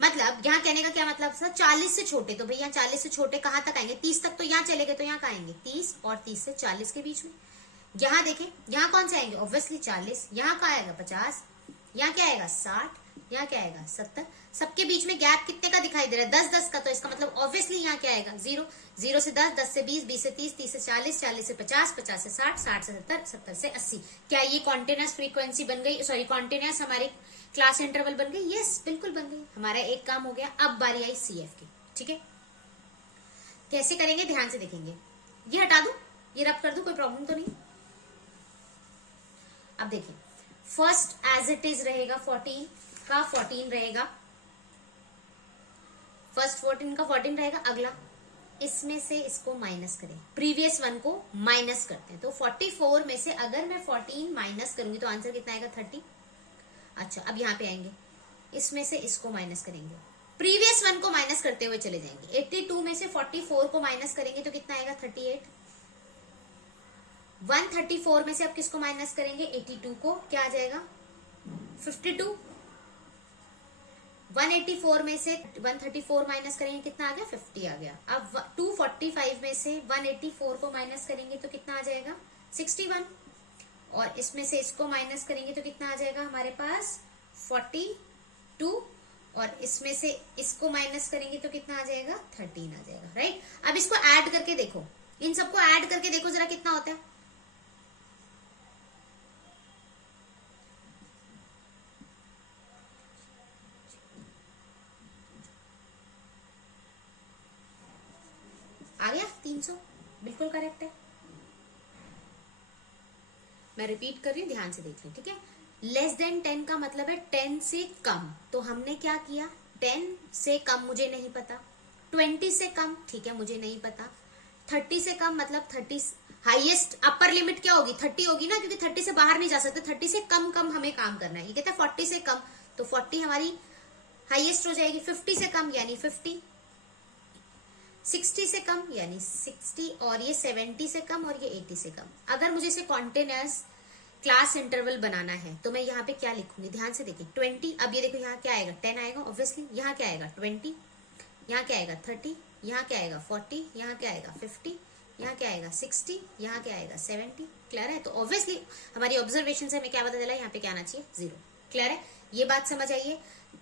मतलब यहाँ कहने का क्या मतलब था, 40 से छोटे, तो भैया 40 से छोटे कहाँ तक आएंगे, 30 तक तो यहाँ चले गए, तो यहाँ कहाँ आएंगे 30, और 30 से 40 के बीच में। यहाँ देखें, यहाँ कौन से आएंगे, ऑब्वियसली 40, यहाँ कहाँ आएगा 50, यहाँ क्या आएगा 60, यहाँ क्या आएगा 70। सबके बीच में गैप कितने का दिखाई दे रहा है, 10-10 का, तो इसका मतलब ऑब्वियसली यहाँ क्या आएगा 0, 0 से 10, 10 से 20, 20 से 30, 30 से 40, 40 से 50, 50 से 60, 60 से 70, 70 से 80। क्या ये कॉन्टिन्यूस फ्रीक्वेंसी बन गई, सॉरी कॉन्टिन्यूस हमारे क्लास इंटरवल बन गई? यस, बिल्कुल बन गई। हमारा एक काम हो गया। अब बारी आई सीएफ की, ठीक है। कैसे करेंगे ध्यान से देखेंगे। ये हटा दूं, ये रब कर दूं, कोई प्रॉब्लम तो नहीं। अब देखिए, फर्स्ट एज इट इज रहेगा 14 का 14 रहेगा, फर्स्ट 14 का 14 रहेगा। अगला इसमें से इसको माइनस करें, प्रीवियस वन को माइनस करते हैं, तो 44 में से अगर मैं 14 माइनस करूंगी तो आंसर कितना आएगा 30। अच्छा, अब यहाँ पे आएंगे, इसमें से इसको माइनस करेंगे, प्रीवियस वन को माइनस करते हुए चले जाएंगे। 82 में से 44 को माइनस करेंगे तो कितना आएगा 38। 134 में से अब किसको माइनस करेंगे, 82 को, क्या आ जाएगा 52। 184 में से 134 माइनस करेंगे, कितना आ गया 50 आ गया। अब 245 में से 184 को माइनस करेंगे तो कितना आ जाएगा 61, और इसमें से इसको माइनस करेंगे तो कितना आ जाएगा हमारे पास 42, और इसमें से इसको माइनस करेंगे तो कितना आ जाएगा 13 आ जाएगा, राइट। अब इसको ऐड करके देखो, इन सबको ऐड करके देखो जरा कितना होता है। आ गया 300, बिल्कुल करेक्ट है। मैं रिपीट कर रही हूं, ध्यान से देख लें, ठीक है। लेस देन 10 का मतलब है 10 से कम, तो हमने क्या किया, 10 से कम मुझे नहीं पता, 20 से कम ठीक है मुझे नहीं पता, 30 से कम मतलब 30, हाईएस्ट अपर लिमिट क्या होगी 30 होगी ना, क्योंकि 30 से बाहर नहीं जा सकते, 30 से कम कम हमें काम करना है। ये कहता है 40 से कम, तो 40 हमारी हाईएस्ट हो जाएगी। 50 से कम यानी 50, 60 से कम यानी 60, और ये 70 से कम और ये 80 से कम। अगर मुझे इसे कॉन्टिन्यूअस क्लास इंटरवल बनाना है तो मैं यहाँ पे क्या लिखूंगी, ध्यान से देखिए 20। अब ये देखो यहाँ क्या आएगा 10 आएगा ऑब्वियसली, यहाँ क्या आएगा 20, यहाँ क्या आएगा 30, यहाँ क्या आएगा 40, यहाँ क्या आएगा 50, यहाँ क्या आएगा 60, यहाँ क्या आएगा 70। क्लियर है। तो ऑब्वियसली हमारी ऑब्जर्वेशन से हमें क्या पता चला, यहाँ पे क्या आना चाहिए 0। क्लियर है, ये बात समझ आइए।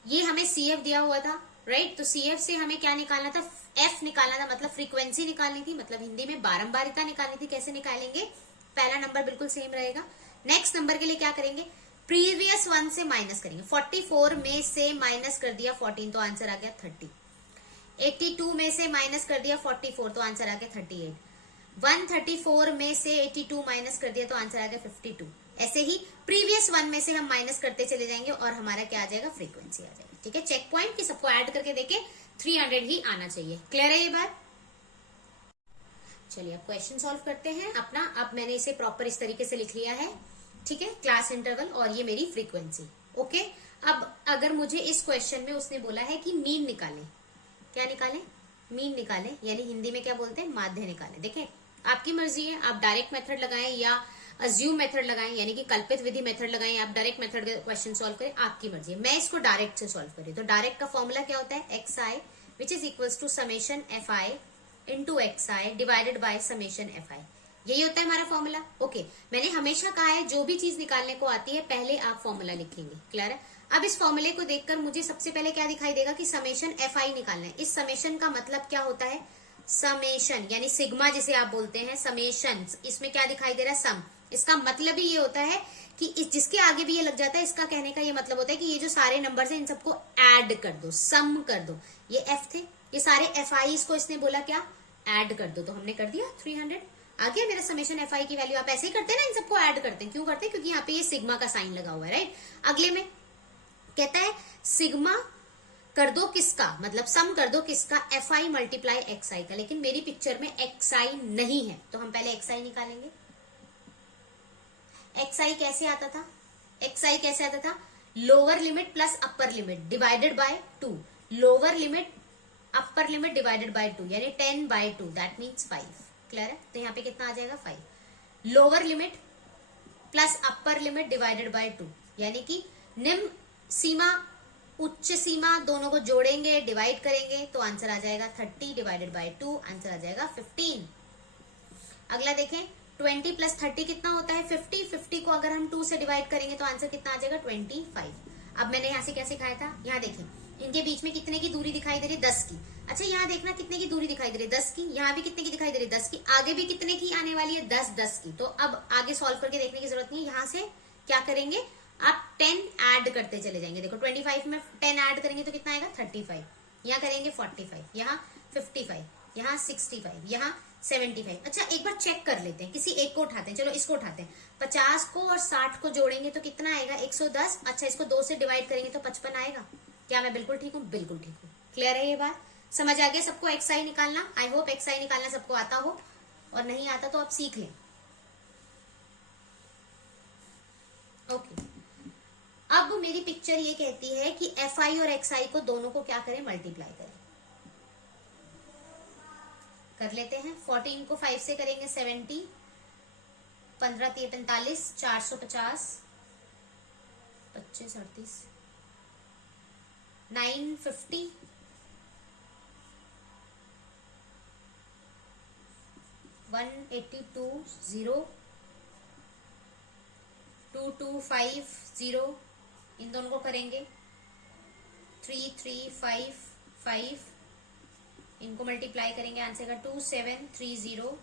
ये हमें सीएफ दिया हुआ था, राइट। तो सीएफ से हमें क्या निकालना था, एफ निकालना था, मतलब फ्रीक्वेंसी निकालनी थी, मतलब हिंदी में बारंबारिता निकालनी थी। कैसे निकालेंगे, पहला नंबर बिल्कुल सेम रहेगा, नेक्स्ट नंबर के लिए क्या करेंगे, प्रीवियस वन से माइनस करेंगे। 44 में से माइनस कर दिया 14 तो आंसर आ गया 30। 82 में से माइनस कर दिया 44 तो आंसर आ गया 38। 134 में से 82 माइनस कर दिया तो आंसर आ गया 52। ऐसे ही प्रीवियस वन में से हम माइनस करते चले जाएंगे और हमारा क्या आ जाएगा, फ्रीक्वेंसी आ जाएगी। ठीक है, चेक पॉइंट की सबको ऐड करके देखे 300 ही आना चाहिए। क्लियर है ये बात। चलिए अब क्वेश्चन सॉल्व करते हैं अपना। अब मैंने इसे प्रॉपर इस तरीके से लिख लिया है, ठीक है, क्लास इंटरवल और ये मेरी फ्रीक्वेंसी। ओके, अब अगर मुझे इस क्वेश्चन में उसने बोला है कि मीन निकालें, क्या निकालें, मीन निकालें, यानी हिंदी में क्या बोलते हैं, माध्य निकालें। देखें आपकी मर्जी है, आप डायरेक्ट मेथड लगाएं या अज्यूम मेथड लगाएं, यानी कि कल्पित विधि मेथड लगाएं, आप डायरेक्ट मेथड क्वेश्चन सॉल्व करें, आपकी मर्जी है। मैं इसको डायरेक्ट से सॉल्व करी, तो डायरेक्ट का फॉर्मूला क्या होता है, X I which is equals to summation F I into X I divided by summation F I. यही होता है हमारा फॉर्मूला। ओके, मैंने हमेशा कहा है जो भी चीज निकालने को आती है पहले आप फॉर्मूला लिखेंगे। क्लियर है। अब इस फॉर्मूले को देखकर मुझे सबसे पहले क्या दिखाई देगा कि समेशन एफ आई निकालना है। इस समेशन का मतलब क्या होता है, समेशन यानी सिग्मा जिसे आप बोलते हैं, समेशन, इसमें क्या दिखाई दे रहा है, सम। इसका मतलब ही ये होता है कि जिसके आगे भी ये लग जाता है, इसका कहने का ये मतलब होता है कि ये जो सारे नंबर्स हैं इन सबको ऐड कर दो, सम कर दो। ये एफ थे, ये सारे एफ आई को इसने बोला क्या, ऐड कर दो, तो हमने कर दिया 300। आ गया मेरा समेशन एफ आई की वैल्यू। आप ऐसे ही करते हैं ना, इन सबको ऐड करते हैं। क्यों करते हैं, क्योंकि यहाँ पे ये सिग्मा का साइन लगा हुआ है, राइट। अगले में कहता है सिग्मा कर दो किसका, मतलब सम कर दो किसका, एफ आई मल्टीप्लाई एक्स आई का। लेकिन मेरी पिक्चर में एक्स आई नहीं है, तो हम पहले एक्स आई निकालेंगे। एक्स आई कैसे आता था, एक्स आई कैसे आता था, lower limit plus upper limit divided by 2, lower limit upper limit divided by 2 यानी 10/2 दैट मीन्स 5। क्लियर है? तो यहाँ पे कितना आ जाएगा 5। Lower limit plus upper limit divided by 2 यानी कि निम्न सीमा उच्च सीमा दोनों को जोड़ेंगे डिवाइड करेंगे तो आंसर आ जाएगा 30 डिवाइडेड बाय 2, आंसर आ जाएगा 15। अगला देखें 20 प्लस 30 कितना होता है 50, 50 को अगर हम 2 से डिवाइड करेंगे तो आंसर कितना आ जाएगा 25। अब मैंने यहाँ से क्या सिखाया था, यहाँ देखें इनके बीच में कितने की दूरी दिखाई दे रही है 10 की। अच्छा यहाँ देखना कितने की दूरी दिखाई दे रही है 10 की, यहाँ भी कितने की दिखाई दे रही है 10 की, आगे भी कितने की आने वाली है 10 की। तो अब आगे सॉल्व करके देखने की जरूरत नहीं है, यहाँ से क्या करेंगे आप 10 ऐड करते चले जाएंगे। देखो 25 में 10 ऐड करेंगे तो कितना आएगा 35, यहाँ करेंगे 45, यहाँ 55, यहाँ 65, यहाँ 75। अच्छा एक बार चेक कर लेते हैं, किसी एक को उठाते हैं, चलो इसको उठाते हैं। 50 को और 60 को जोड़ेंगे तो कितना आएगा 110। अच्छा इसको 2 से डिवाइड करेंगे तो 55 आएगा। क्या मैं बिल्कुल ठीक हूँ? बिल्कुल ठीक हूँ। क्लियर है ये बात? समझ आ गया सबको एक्स आई निकालना? आई होप एक्स आई निकालना सबको आता हो, और नहीं आता तो आप सीख लें। ओके अब मेरी पिक्चर ये कहती है कि एफ आई और एक्स आई को दोनों को क्या करें, मल्टीप्लाई करें। कर लेते हैं। 14 को 5 से करेंगे 70, 15 3 45, 450, 25 38, 950, 182 0, 2250, इन दोनों को करेंगे 3355, इनको मल्टीप्लाई करेंगे आंसर का 2730,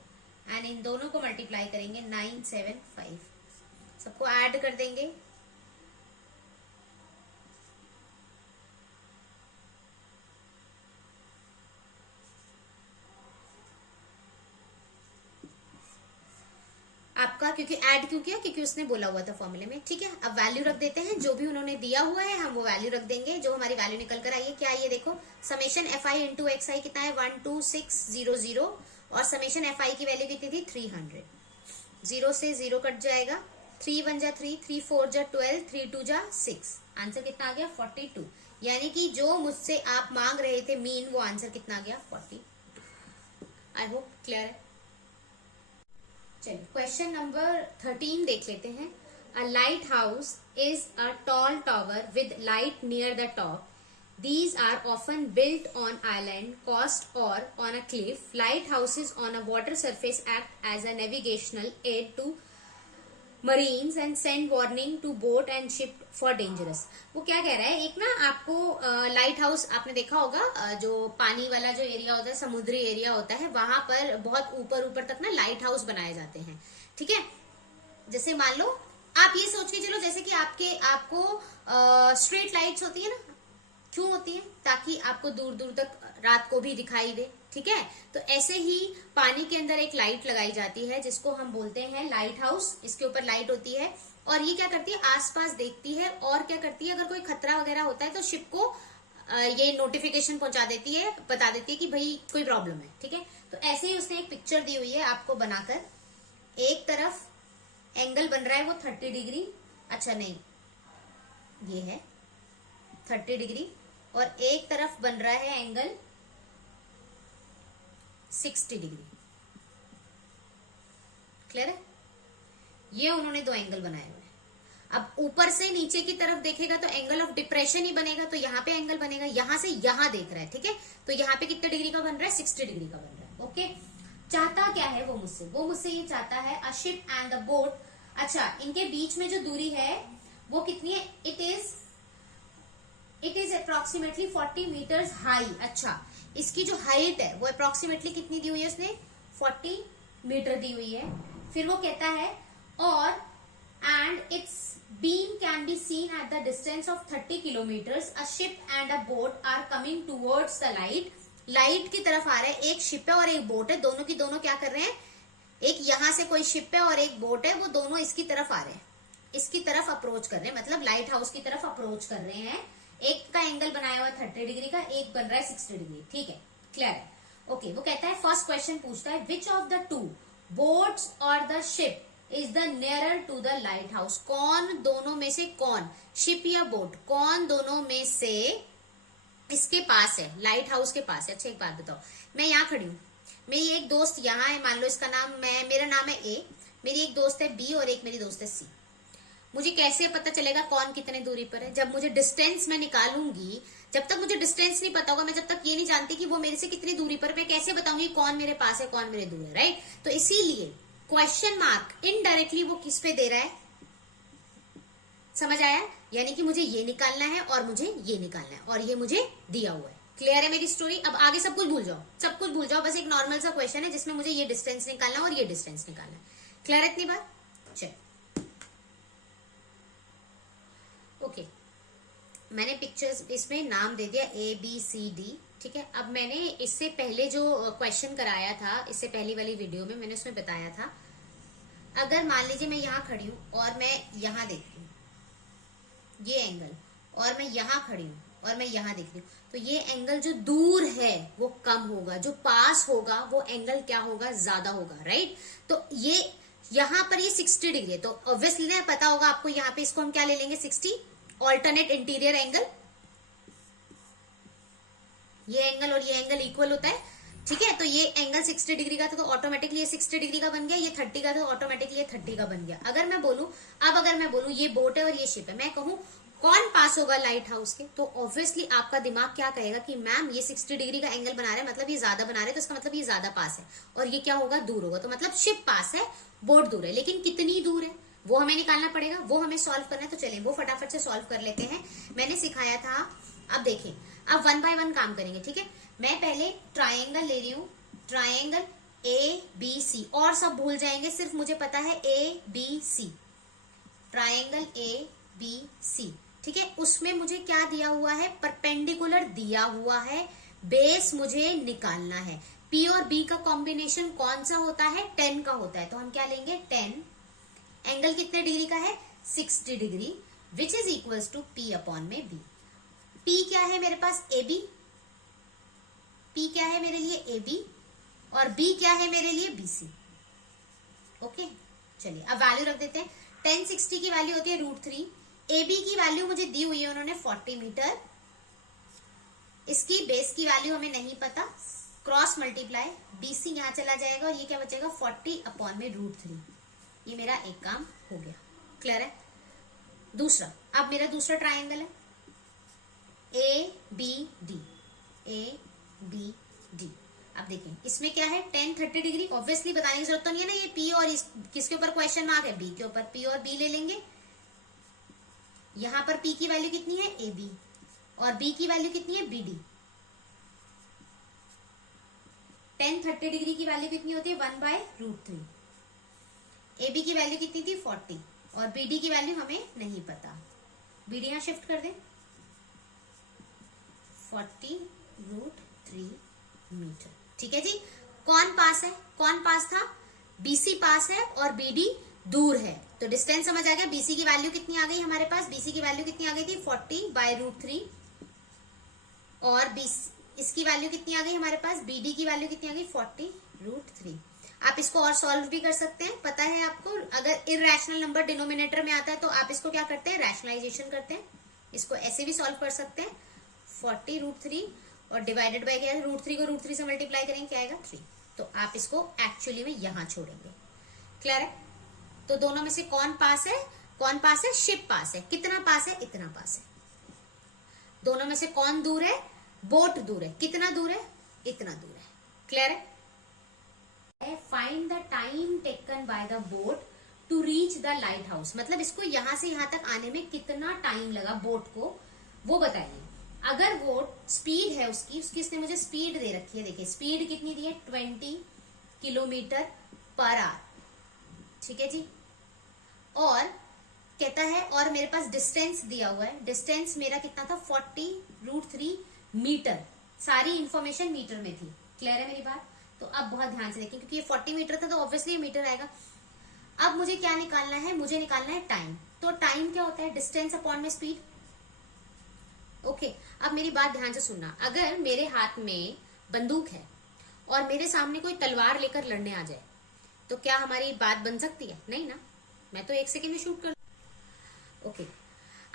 एंड इन दोनों को मल्टीप्लाई करेंगे 975। सबको ऐड कर देंगे। आपका क्योंकि ऐड क्यों किया, क्योंकि उसने बोला हुआ था फॉर्मूले में। ठीक है अब वैल्यू रख देते हैं, जो भी उन्होंने दिया हुआ है हम वो वैल्यू रख देंगे। जो हमारी वैल्यू निकल कर आई है क्या, ये देखो summation F I into X I कितना है 12600, और समेशन एफ आई की वैल्यू कितनी थी 300। 0 से 0 कट जाएगा, 3 1 जा 3, 3 4 जा 12, 3 2 जा 6, आंसर कितना आ गया 42। यानी कि जो मुझसे आप मांग रहे थे मीन, वो आंसर कितना आ गया 40। आई होप क्लियर है। चलिए क्वेश्चन नंबर 13 देख लेते हैं। A lighthouse is a tall tower with light near the top. These are often built on island, coast or on a cliff. Lighthouses on a water surface act as a navigational aid to marines and send warning to boat and ship for dangerous. वो क्या कह रहा है, एक ना आपको लाइट हाउस आपने देखा होगा, जो पानी वाला जो एरिया होता है, समुद्री एरिया होता है, वहां पर बहुत ऊपर ऊपर तक ना लाइट हाउस बनाए जाते हैं। ठीक है, जैसे मान लो आप ये सोच के चलो जैसे कि आपको स्ट्रीट लाइट्स होती है ना, क्यों होती है, ताकि आपको दूर दूर तक रात को भी दिखाई दे। ठीक है, तो ऐसे ही पानी के अंदर एक लाइट लगाई जाती है जिसको हम बोलते हैं लाइट हाउस। इसके ऊपर लाइट होती है और ये क्या करती है, आसपास देखती है, और क्या करती है, अगर कोई खतरा वगैरह होता है तो शिप को ये नोटिफिकेशन पहुंचा देती है, बता देती है कि भाई कोई प्रॉब्लम है। ठीक है, तो ऐसे ही उसने एक पिक्चर दी हुई है आपको बनाकर। एक तरफ एंगल बन रहा है वो 30 डिग्री, अच्छा नहीं ये है 30 डिग्री, और एक तरफ बन रहा है एंगल 60 डिग्री। क्लियर है, ये उन्होंने दो एंगल बनाए हुए हैं। अब ऊपर से नीचे की तरफ देखेगा तो एंगल ऑफ डिप्रेशन ही बनेगा, तो यहाँ पे एंगल बनेगा, यहां से यहां देख रहा है। ठीक है, तो यहाँ पे कितने डिग्री का बन रहा है, 60 डिग्री का बन रहा है। ओके, चाहता क्या है वो मुझसे ये चाहता है अ शिप एंड द बोट। अच्छा, इनके बीच में जो दूरी है वो कितनी है, it is approximately 40 metres high. अच्छा, इसकी जो हाइट है वो अप्रोक्सीमेटली कितनी दी हुई है उसने, 40 मीटर दी हुई है। फिर वो कहता है और and its beam can be seen at the distance of 30 kilometres. A ship and a boat are coming towards the light. Light की तरफ आ रहा है, एक शिप है और एक बोट है, दोनों की दोनों क्या कर रहे हैं, एक यहां से कोई शिप है और एक बोट है, वो दोनों इसकी तरफ आ रहे हैं, इसकी तरफ अप्रोच कर रहे हैं, मतलब लाइट हाउस की तरफ अप्रोच कर रहे हैं। एक का एंगल बनाया हुआ 30 डिग्री का, एक बन रहा है 60 डिग्री। ठीक है, क्लियर है। ओके, वो कहता है फर्स्ट क्वेश्चन पूछता है which of the two boats और the ship is the nearer to the lighthouse. कौन दोनों में से, कौन शिप या बोट, कौन दोनों में से इसके पास है, लाइट हाउस के पास है। अच्छा एक बात बताओ, मैं यहाँ खड़ी हूँ, मेरी एक दोस्त यहाँ है, मान लो इसका नाम, मेरा नाम है ए, मेरी एक दोस्त है बी और एक मेरी दोस्त है सी। मुझे कैसे पता चलेगा कौन कितने दूरी पर है? जब मुझे डिस्टेंस मैं निकालूंगी, जब तक मुझे डिस्टेंस नहीं पता होगा, मैं जब तक ये नहीं जानती कि वो मेरे से कितनी दूरी पर, मैं कैसे बताऊंगी कौन मेरे पास है कौन मेरे दूर है, राइट। तो इसीलिए क्वेश्चन मार्क इनडायरेक्टली वो किस पे दे रहा है, समझ आया? यानी कि मुझे ये निकालना है और मुझे ये निकालना है और ये मुझे दिया हुआ है। क्लियर है मेरी स्टोरी? अब आगे सब कुछ भूल जाओ, सब कुछ भूल जाओ, बस एक नॉर्मल सा क्वेश्चन है जिसमें मुझे ये डिस्टेंस निकालना है और ये डिस्टेंस निकालना है। क्लियर है इतनी बात? चल ओके, मैंने पिक्चर्स इसमें नाम दे दिया A B C D, ठीक है। अब मैंने इससे पहले जो क्वेश्चन कराया था, इससे पहली वाली वीडियो में मैंने उसमें बताया था, अगर मान लीजिए मैं यहाँ खड़ी हूँ और मैं यहाँ देख रही हूँ ये एंगल, और मैं यहाँ खड़ी हूँ और मैं यहाँ देख रही हूँ, तो ये एंगल जो दूर है वो कम होगा, जो पास होगा वो एंगल क्या होगा, ज्यादा होगा, राइट। तो ये यहाँ पर ये 60 डिग्री है, तो ऑब्वियसली ना पता होगा आपको, यहाँ पे इसको हम क्या ले लेंगे 60, ऑल्टरनेट इंटीरियर एंगल। ये एंगल और ये एंगल इक्वल होता है, ठीक है। तो ये एंगल 60 डिग्री का था तो ऑटोमेटिकली ये 60 डिग्री का बन गया, ये 30 का था तो ऑटोमेटिकली ये 30 का बन गया। अगर मैं बोलूं ये बोट है और ये शिप है, मैं कहूं कौन पास होगा लाइट हाउस के, तो ऑब्वियसली आपका दिमाग क्या कहेगा कि मैम ये 60 डिग्री का एंगल बना रहे हैं, मतलब ये ज्यादा बना रहे हैं, तो इसका मतलब ये ज्यादा पास है, और ये क्या होगा, दूर होगा, तो मतलब शिप पास है बोट दूर है। लेकिन कितनी दूर है वो हमें निकालना पड़ेगा, वो हमें सॉल्व करना है। तो चलिए वो फटाफट से सॉल्व कर लेते हैं। मैंने सिखाया था, अब देखें, अब 1 बाय 1 काम करेंगे, ठीक है। मैं पहले ट्राइंगल ले रही हूं, ट्राइंगल ABC, और सब भूल जाएंगे, सिर्फ मुझे पता है ABC, ट्राइंगल ABC, ठीक है। उसमें मुझे क्या दिया हुआ है, परपेंडिकुलर दिया हुआ है, बेस मुझे निकालना है। P और B का कॉम्बिनेशन कौन सा होता है, 10 का होता है, तो हम क्या लेंगे 10, एंगल कितने डिग्री का है 60 degree, which is equals to P upon में B। P क्या है मेरे पास AB, P क्या है मेरे लिए AB, और B क्या है मेरे लिए BC। ओके चलिए अब वैल्यू रख देते हैं। 10 60 की वैल्यू होती है √3, AB की वैल्यू मुझे दी हुई है उन्होंने 40 मीटर, इसकी बेस की वैल्यू हमें नहीं पता, क्रॉस मल्टीप्लाई, BC यहां चला जाएगा और ये क्या बचेगा 40 अपॉन में √3। ये मेरा एक काम हो गया, क्लियर है। दूसरा, अब मेरा दूसरा ट्राइंगल है ABD, ABD। अब देखें इसमें क्या है 10 30 डिग्री, ऑब्वियसली बताने की जरूरत तो नहीं है ना, ये P और किसके ऊपर क्वेश्चन मार्क है, B के ऊपर, P और B ले लेंगे। यहां पर P की वैल्यू कितनी है AB और B की वैल्यू कितनी है BD। 10 30 डिग्री की वैल्यू कितनी होती है 1/√3, AB की वैल्यू कितनी थी 40 और BD की वैल्यू हमें नहीं पता, BD यहां शिफ्ट कर दें 40√3 मीटर, ठीक है जी। कौन पास है, कौन पास था, BC पास है और BD दूर है, तो डिस्टेंस समझ आ गया। BC की वैल्यू कितनी आ गई हमारे पास, BC की वैल्यू कितनी आ गई थी 40/√3, और इसकी वैल्यू कितनी आ गई हमारे पास, BD की वैल्यू कितनी आ गई 40√3। आप इसको और सॉल्व भी कर सकते हैं, पता है आपको, अगर इररेशनल नंबर डिनोमिनेटर में आता है तो आप इसको क्या करते हैं, रैशनलाइजेशन करते हैं, इसको ऐसे भी सॉल्व कर सकते हैं। 40√3 और डिवाइडेड बाय क्या है, √3 को √3 से मल्टीप्लाई करेंगे क्या आएगा 3, तो आप इसको एक्चुअली में यहां छोड़ेंगे, क्लियर है। तो दोनों में से कौन पास है, कौन पास है, शिप पास है, कितना पास है, इतना पास है। दोनों में से कौन दूर है, बोट दूर है, कितना दूर है, इतना दूर है, क्लियर है। Find the time taken by the boat to reach the lighthouse, मतलब इसको यहां से यहां तक आने में कितना टाइम लगा बोट को, वो बताइए। अगर बोट स्पीड है उसकी इसने मुझे स्पीड दे रखी है, देखिए स्पीड कितनी दी है 20 किलोमीटर पर आवर, ठीक है जी। और कहता है, और मेरे पास डिस्टेंस दिया हुआ है, डिस्टेंस मेरा कितना था 40√3 मीटर, सारी इंफॉर्मेशन मीटर में थी, क्लियर है मेरी बात। तो अब बहुत ध्यान से देखें, क्योंकि ये 40 मीटर था तो ऑब्वियसली मीटर आएगा। अब मुझे क्या निकालना है, मुझे निकालना है टाइम। तो टाइम क्या होता है, डिस्टेंस अपॉन में स्पीड। ओके अब मेरी बात ध्यान से सुनना, अगर मेरे हाथ में बंदूक है और मेरे सामने कोई तलवार लेकर लड़ने आ जाए तो क्या हमारी बात बन सकती है? नहीं ना, मैं तो 1 सेकेंड में शूट कर। ओके,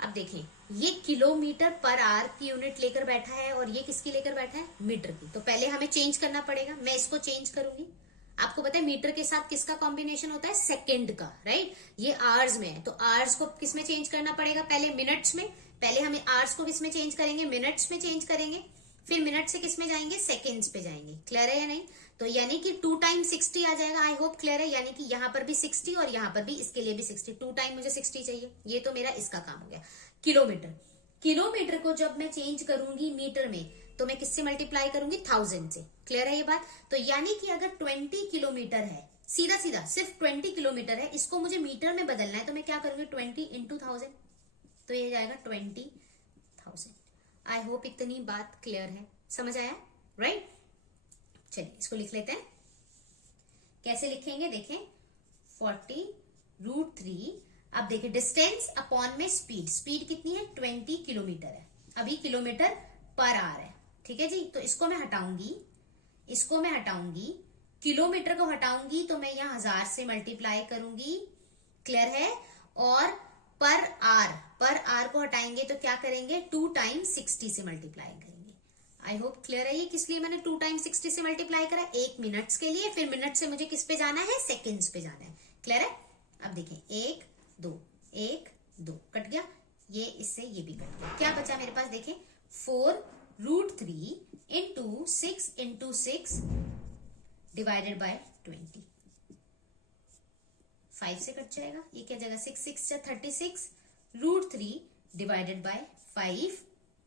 अब देखें, ये किलोमीटर पर आवर की यूनिट लेकर बैठा है और ये किसकी लेकर बैठा है? मीटर की। तो पहले हमें चेंज करना पड़ेगा, मैं इसको चेंज करूंगी। आपको पता है मीटर के साथ किसका कॉम्बिनेशन होता है? सेकंड का, राइट। ये आवर्स में है, तो आवर्स को किस में चेंज करना पड़ेगा? पहले मिनट्स में। पहले हमें आवर्स को किस में चेंज करेंगे? मिनट्स में चेंज करेंगे। फिर मिनट से किस में जाएंगे? सेकेंड्स पे जाएंगे। क्लियर है या नहीं? तो यानी कि 2 टाइम 60 आ जाएगा। आई होप क्लियर है। यानी कि यहाँ पर भी 60 और यहाँ पर भी, इसके लिए भी 60। 2 टाइम मुझे 60 चाहिए। ये तो मेरा इसका काम हो गया। किलोमीटर, किलोमीटर को जब मैं चेंज करूंगी मीटर में, तो मैं किससे मल्टीप्लाई करूंगी? 1000 से। क्लियर है ये बात? तो यानी कि अगर 20 किलोमीटर है, सीधा सीधा सिर्फ 20 किलोमीटर है, इसको मुझे मीटर में बदलना है, तो मैं क्या करूंगी? 20 इंटू 1000, तो ये जाएगा 20,000। आई होप इतनी बात क्लियर है, समझ आया? राइट। चलिए इसको लिख लेते हैं। कैसे लिखेंगे? देखें, 40√3। अब देखिए, डिस्टेंस अपॉन में स्पीड। स्पीड कितनी है? 20 किलोमीटर है। अभी किलोमीटर पर आवर है, ठीक है जी। तो इसको मैं हटाऊंगी, इसको मैं हटाऊंगी, किलोमीटर को हटाऊंगी, तो मैं यहाँ 1000 से मल्टीप्लाई करूंगी। क्लियर है? और पर आर को हटाएंगे तो क्या करेंगे? 2 टाइम 60 से मल्टीप्लाई करेंगे। आई होप क्लियर है। ये किस लिए मैंने 2 टाइम 60 से मल्टीप्लाई करा? 1 मिनट्स के लिए। फिर मिनट से मुझे किस पे जाना है? सेकेंड्स पे जाना है। क्लियर है? अब देखिए, 1 2 1 2 कट गया, ये इससे ये भी कट गया। क्या बचा मेरे पास? देखें, 4√3 इंटू 6 इंटू 6 डिवाइडेड बाय 20। 5 से कट जाएगा। ये क्या जगह? 6 6 36 √3 डिवाइडेड बाय 5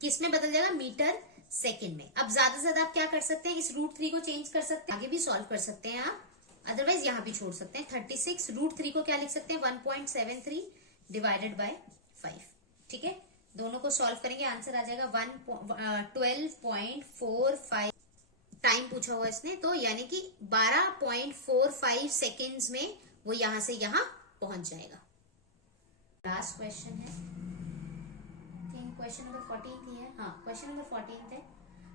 किस में बदल जाएगा? मीटर सेकेंड में। अब ज्यादा से ज्यादा आप क्या कर सकते हैं? इस √3 को चेंज कर सकते हैं, आगे भी सॉल्व कर सकते हैं आप, अदरवाइज यहां भी छोड़ सकते हैं। 36 √3 को क्या लिख सकते हैं? 1.73 डिवाइडेड बाय 5। ठीक है, दोनों को सॉल्व करेंगे, आंसर आ जाएगा 12.45। टाइम पूछा हुआ इसने, तो यानी कि 12.45 सेकेंड्स में वो यहां से यहां पहुंच जाएगा। लास्ट क्वेश्चन है, क्वेश्चन नंबर 14 ही है। हाँ, क्वेश्चन नंबर 14 है।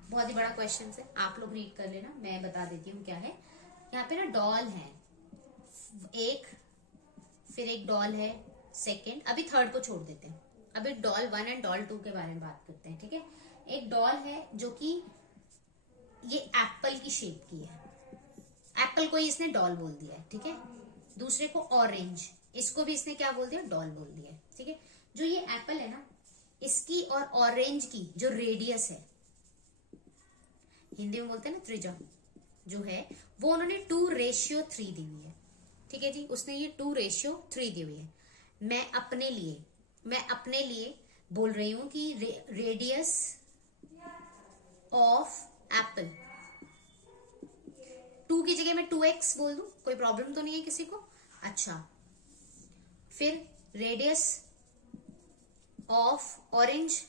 बहुत ही बड़ा क्वेश्चन है, आप लोग रीड कर लेना, मैं बता देती हूँ क्या है। यहाँ पे ना डॉल है एक, फिर एक डॉल है सेकंड, अभी थर्ड को छोड़ देते हैं, अभी डॉल 1 एंड डॉल 2 के बारे में बात करते हैं। ठीक है, एक डॉल है जो कि ये एप्पल की शेप की है, एप्पल को ही इसने डॉल बोल दिया है। ठीक है, दूसरे को ऑरेंज, इसको भी इसने क्या बोल दिया? डॉल बोल दिया है। ठीक है, जो ये एप्पल है ना, इसकी और ऑरेंज की जो रेडियस है, हिंदी में बोलते हैं ना त्रिज्या, जो है वो उन्होंने 2:3 दी हुई है। ठीक है जी, उसने ये 2:3 दी हुई है। मैं अपने लिए बोल रही हूं कि रेडियस ऑफ एप्पल 2 की जगह मैं 2x बोल दूं, कोई प्रॉब्लम तो नहीं है किसी को? अच्छा, फिर रेडियस ऑफ ऑरेंज,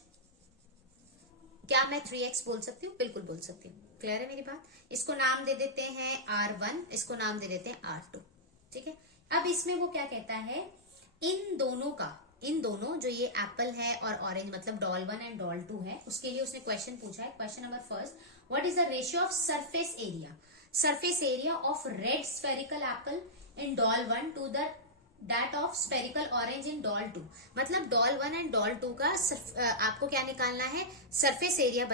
क्या मैं 3x बोल सकती हूँ? बिल्कुल बोल सकती हूँ। क्लियर है मेरी बात? इसको नाम दे देते हैं R1, इसको नाम दे देते हैं R2। ठीक है, अब इसमें वो क्या कहता है, इन दोनों जो ये एप्पल है और ऑरेंज, मतलब डॉल 1 एंड डॉल 2 है, उसके लिए उसने क्वेश्चन पूछा है। Question number first, what is the ratio of surface area of red spherical apple in doll 1 to the that of spherical orange in doll 2। मतलब डॉल 1 एंड डॉल 2 का आपको क्या निकालना है? सरफेस एरिया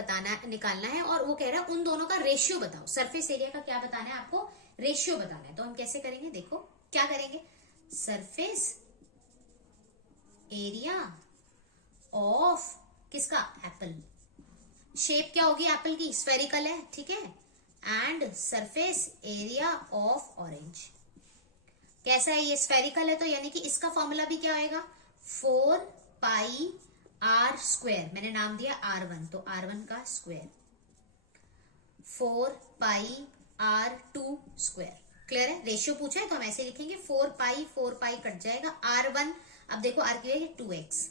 निकालना है, और वो कह रहा है उन दोनों का रेशियो बताओ। सरफेस एरिया का क्या बताना है आपको? रेशियो बताना है। तो हम कैसे करेंगे? देखो क्या करेंगे, सरफेस एरिया ऑफ किसका? एप्पल। शेप क्या होगी एप्पल की? स्फेरिकल है। ठीक है, and surface area of orange कैसा है? ये स्फेरिकल है, तो यानी कि इसका फॉर्मूला भी क्या होगा? 4πr²। मैंने नाम दिया R1, तो R1 का स्क्वायर 4πr2²। क्लियर है? रेशियो पूछा है तो हम ऐसे लिखेंगे, 4π कट जाएगा, R1 अब देखो R की वैल्यू 2x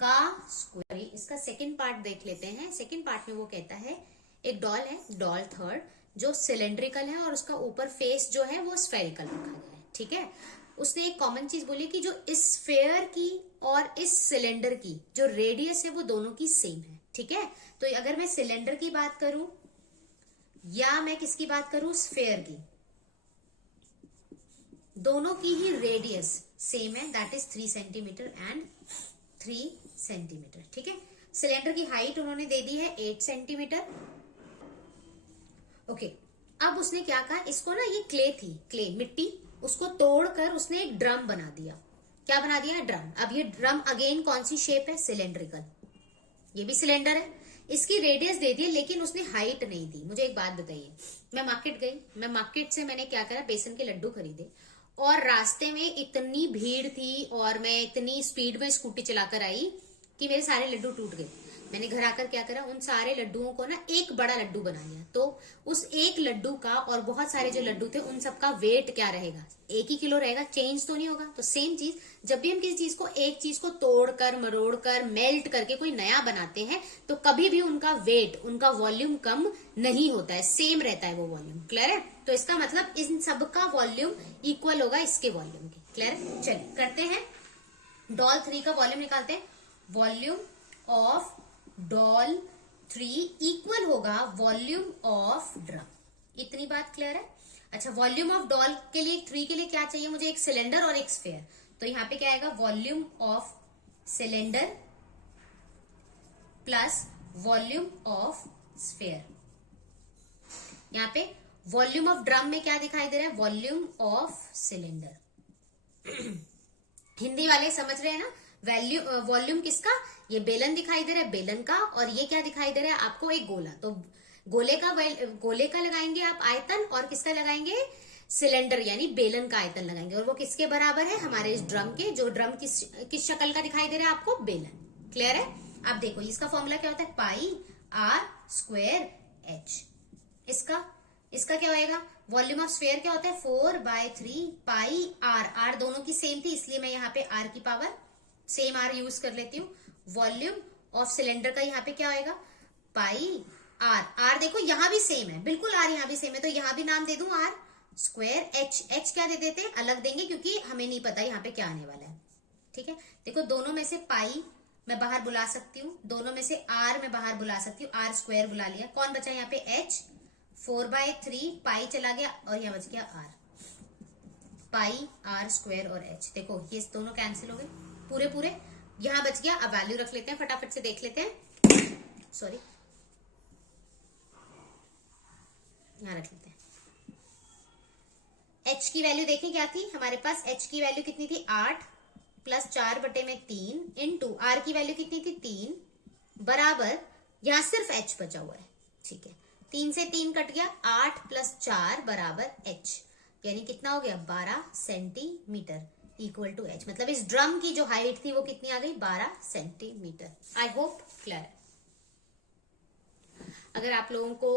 का स्क्वायर। इसका सेकंड पार्ट देख लेते हैं। सेकंड पार्ट में वो कहता है एक डॉल है, डॉल थर्ड, जो सिलेंड्रिकल है और उसका ऊपर फेस जो है वो स्फेरिकल रखा गया है। ठीक है, उसने एक कॉमन चीज बोली कि जो इस स्फेयर की और इस सिलेंडर की जो रेडियस है वो दोनों की सेम है। ठीक है, तो अगर मैं सिलेंडर की बात करूं या मैं किसकी बात करूं? स्फेयर की, दोनों की ही रेडियस सेम है, that is 3 centimetre and 3 centimetre. ठीक है, सिलेंडर की हाइट उन्होंने दे दी है 8 सेंटीमीटर। ओके, अब उसने क्या कहा, इसको ना, ये क्ले थी, क्ले मिट्टी, उसको तोड़कर उसने एक ड्रम बना दिया। क्या बना दिया? ड्रम। अब ये ड्रम अगेन कौन सी शेप है? सिलेंड्रिकल। ये भी सिलेंडर है, इसकी रेडियस दे दी, लेकिन उसने हाइट नहीं दी। मुझे एक बात बताइए, मैं मार्केट गई, मैं मार्केट से मैंने क्या करा, बेसन के लड्डू खरीदे, और रास्ते में इतनी भीड़ थी और मैं इतनी स्पीड में स्कूटी चलाकर आई कि मेरे सारे लड्डू टूट गए। मैंने घर आकर क्या करा, उन सारे लड्डुओं को ना एक बड़ा लड्डू बना लिया। तो उस एक लड्डू का और बहुत सारे जो लड्डू थे उन सबका वेट क्या रहेगा? 1 ही किलो रहेगा, चेंज तो नहीं होगा। तो सेम चीज, जब भी हम किसी चीज को, एक चीज को तोड़कर, मरोड़कर, मेल्ट करके कोई नया बनाते हैं, तो कभी भी उनका वेट, उनका वॉल्यूम कम नहीं होता है, सेम रहता है वो वॉल्यूम। क्लियर है? तो इसका मतलब इन सबका वॉल्यूम इक्वल होगा इसके वॉल्यूम के। क्लियर है? चलिए करते हैं, डॉल 3 का वॉल्यूम निकालते हैं। वॉल्यूम ऑफ डॉल 3 इक्वल होगा वॉल्यूम ऑफ ड्रम। इतनी बात क्लियर है? अच्छा, वॉल्यूम ऑफ डॉल के लिए, 3 के लिए क्या चाहिए मुझे? एक सिलेंडर और एक स्फेयर। तो यहां पे क्या आएगा? Volume of cylinder plus volume of sphere. यहां पे वॉल्यूम ऑफ ड्रम में क्या दिखाई दे रहा है? Volume of cylinder. हिंदी वाले समझ रहे हैं ना? वॉल्यूम किसका? ये बेलन दिखाई दे रहा है, बेलन का, और ये क्या दिखाई दे रहा है आपको? एक गोला। तो गोले का लगाएंगे आप आयतन, और किसका लगाएंगे? सिलेंडर यानी बेलन का आयतन लगाएंगे। और वो किसके बराबर है? हमारे इस ड्रम के। जो ड्रम किस शक्ल का दिखाई दे रहा है आपको? बेलन। क्लियर है? अब देखो, इसका फॉर्मूला क्या होता है? पाई आर स्क्वायर एच। इसका क्या होएगा? वॉल्यूम ऑफ स्फेयर क्या होता है? 4/3 पाई आर। आर दोनों की सेम थी, इसलिए मैं यहाँ पे आर की पावर सेम आर यूज कर लेती हूँ। वॉल्यूम ऑफ सिलेंडर का यहाँ पे क्या होएगा? पाई आर। आर देखो यहाँ भी सेम है, बिल्कुल आर यहाँ भी सेम है, तो यहाँ भी नाम दे दूं आर स्क्वायर एच। एच क्या दे देते हैं? अलग देंगे, क्योंकि हमें नहीं पता यहाँ पे क्या आने वाला है। ठीक है, देखो दोनों में से पाई मैं बाहर बुला सकती हूँ, दोनों में से आर मैं बाहर बुला सकती हूँ। आर स्क्वायर बुला लिया, कौन बचा यहाँ पे? एच। 4/3 पाई चला गया, और यहाँ बच गया आर। पाई आर स्क्वायर और एच, देखो ये दोनों कैंसिल हो गए पूरे पूरे, यहां बच गया। अब वैल्यू रख लेते हैं, फटाफट से देख लेते हैं। सॉरी, यहां रख लेते हैं। एच की वैल्यू देखें क्या थी हमारे पास? एच की वैल्यू कितनी थी? 8 प्लस 4/3 इंटू आर की वैल्यू कितनी थी? 3 बराबर, यहां सिर्फ एच बचा हुआ है। ठीक है, 3 से 3 कट गया, 8 प्लस 4 बराबर एच, यानी कितना हो गया? 12 सेंटीमीटर इक्वल टू एच। मतलब इस ड्रम की जो हाइट थी वो कितनी आ गई? 12 सेंटीमीटर। आई होप क्लियर है। अगर आप लोगों को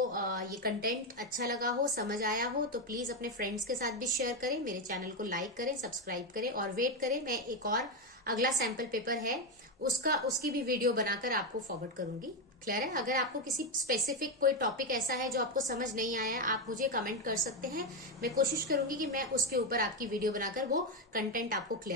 ये कंटेंट अच्छा लगा हो, समझ आया हो, तो प्लीज अपने फ्रेंड्स के साथ भी शेयर करें, मेरे चैनल को लाइक करें, सब्सक्राइब करें, और वेट करें, मैं एक और अगला सैंपल पेपर है उसकी भी वीडियो बनाकर आपको फॉरवर्ड करूंगी। क्लियर है? अगर आपको किसी स्पेसिफिक कोई टॉपिक ऐसा है जो आपको समझ नहीं आया, आप मुझे कमेंट कर सकते हैं, मैं कोशिश करूंगी कि मैं उसके ऊपर आपकी वीडियो बनाकर वो कंटेंट आपको क्लियर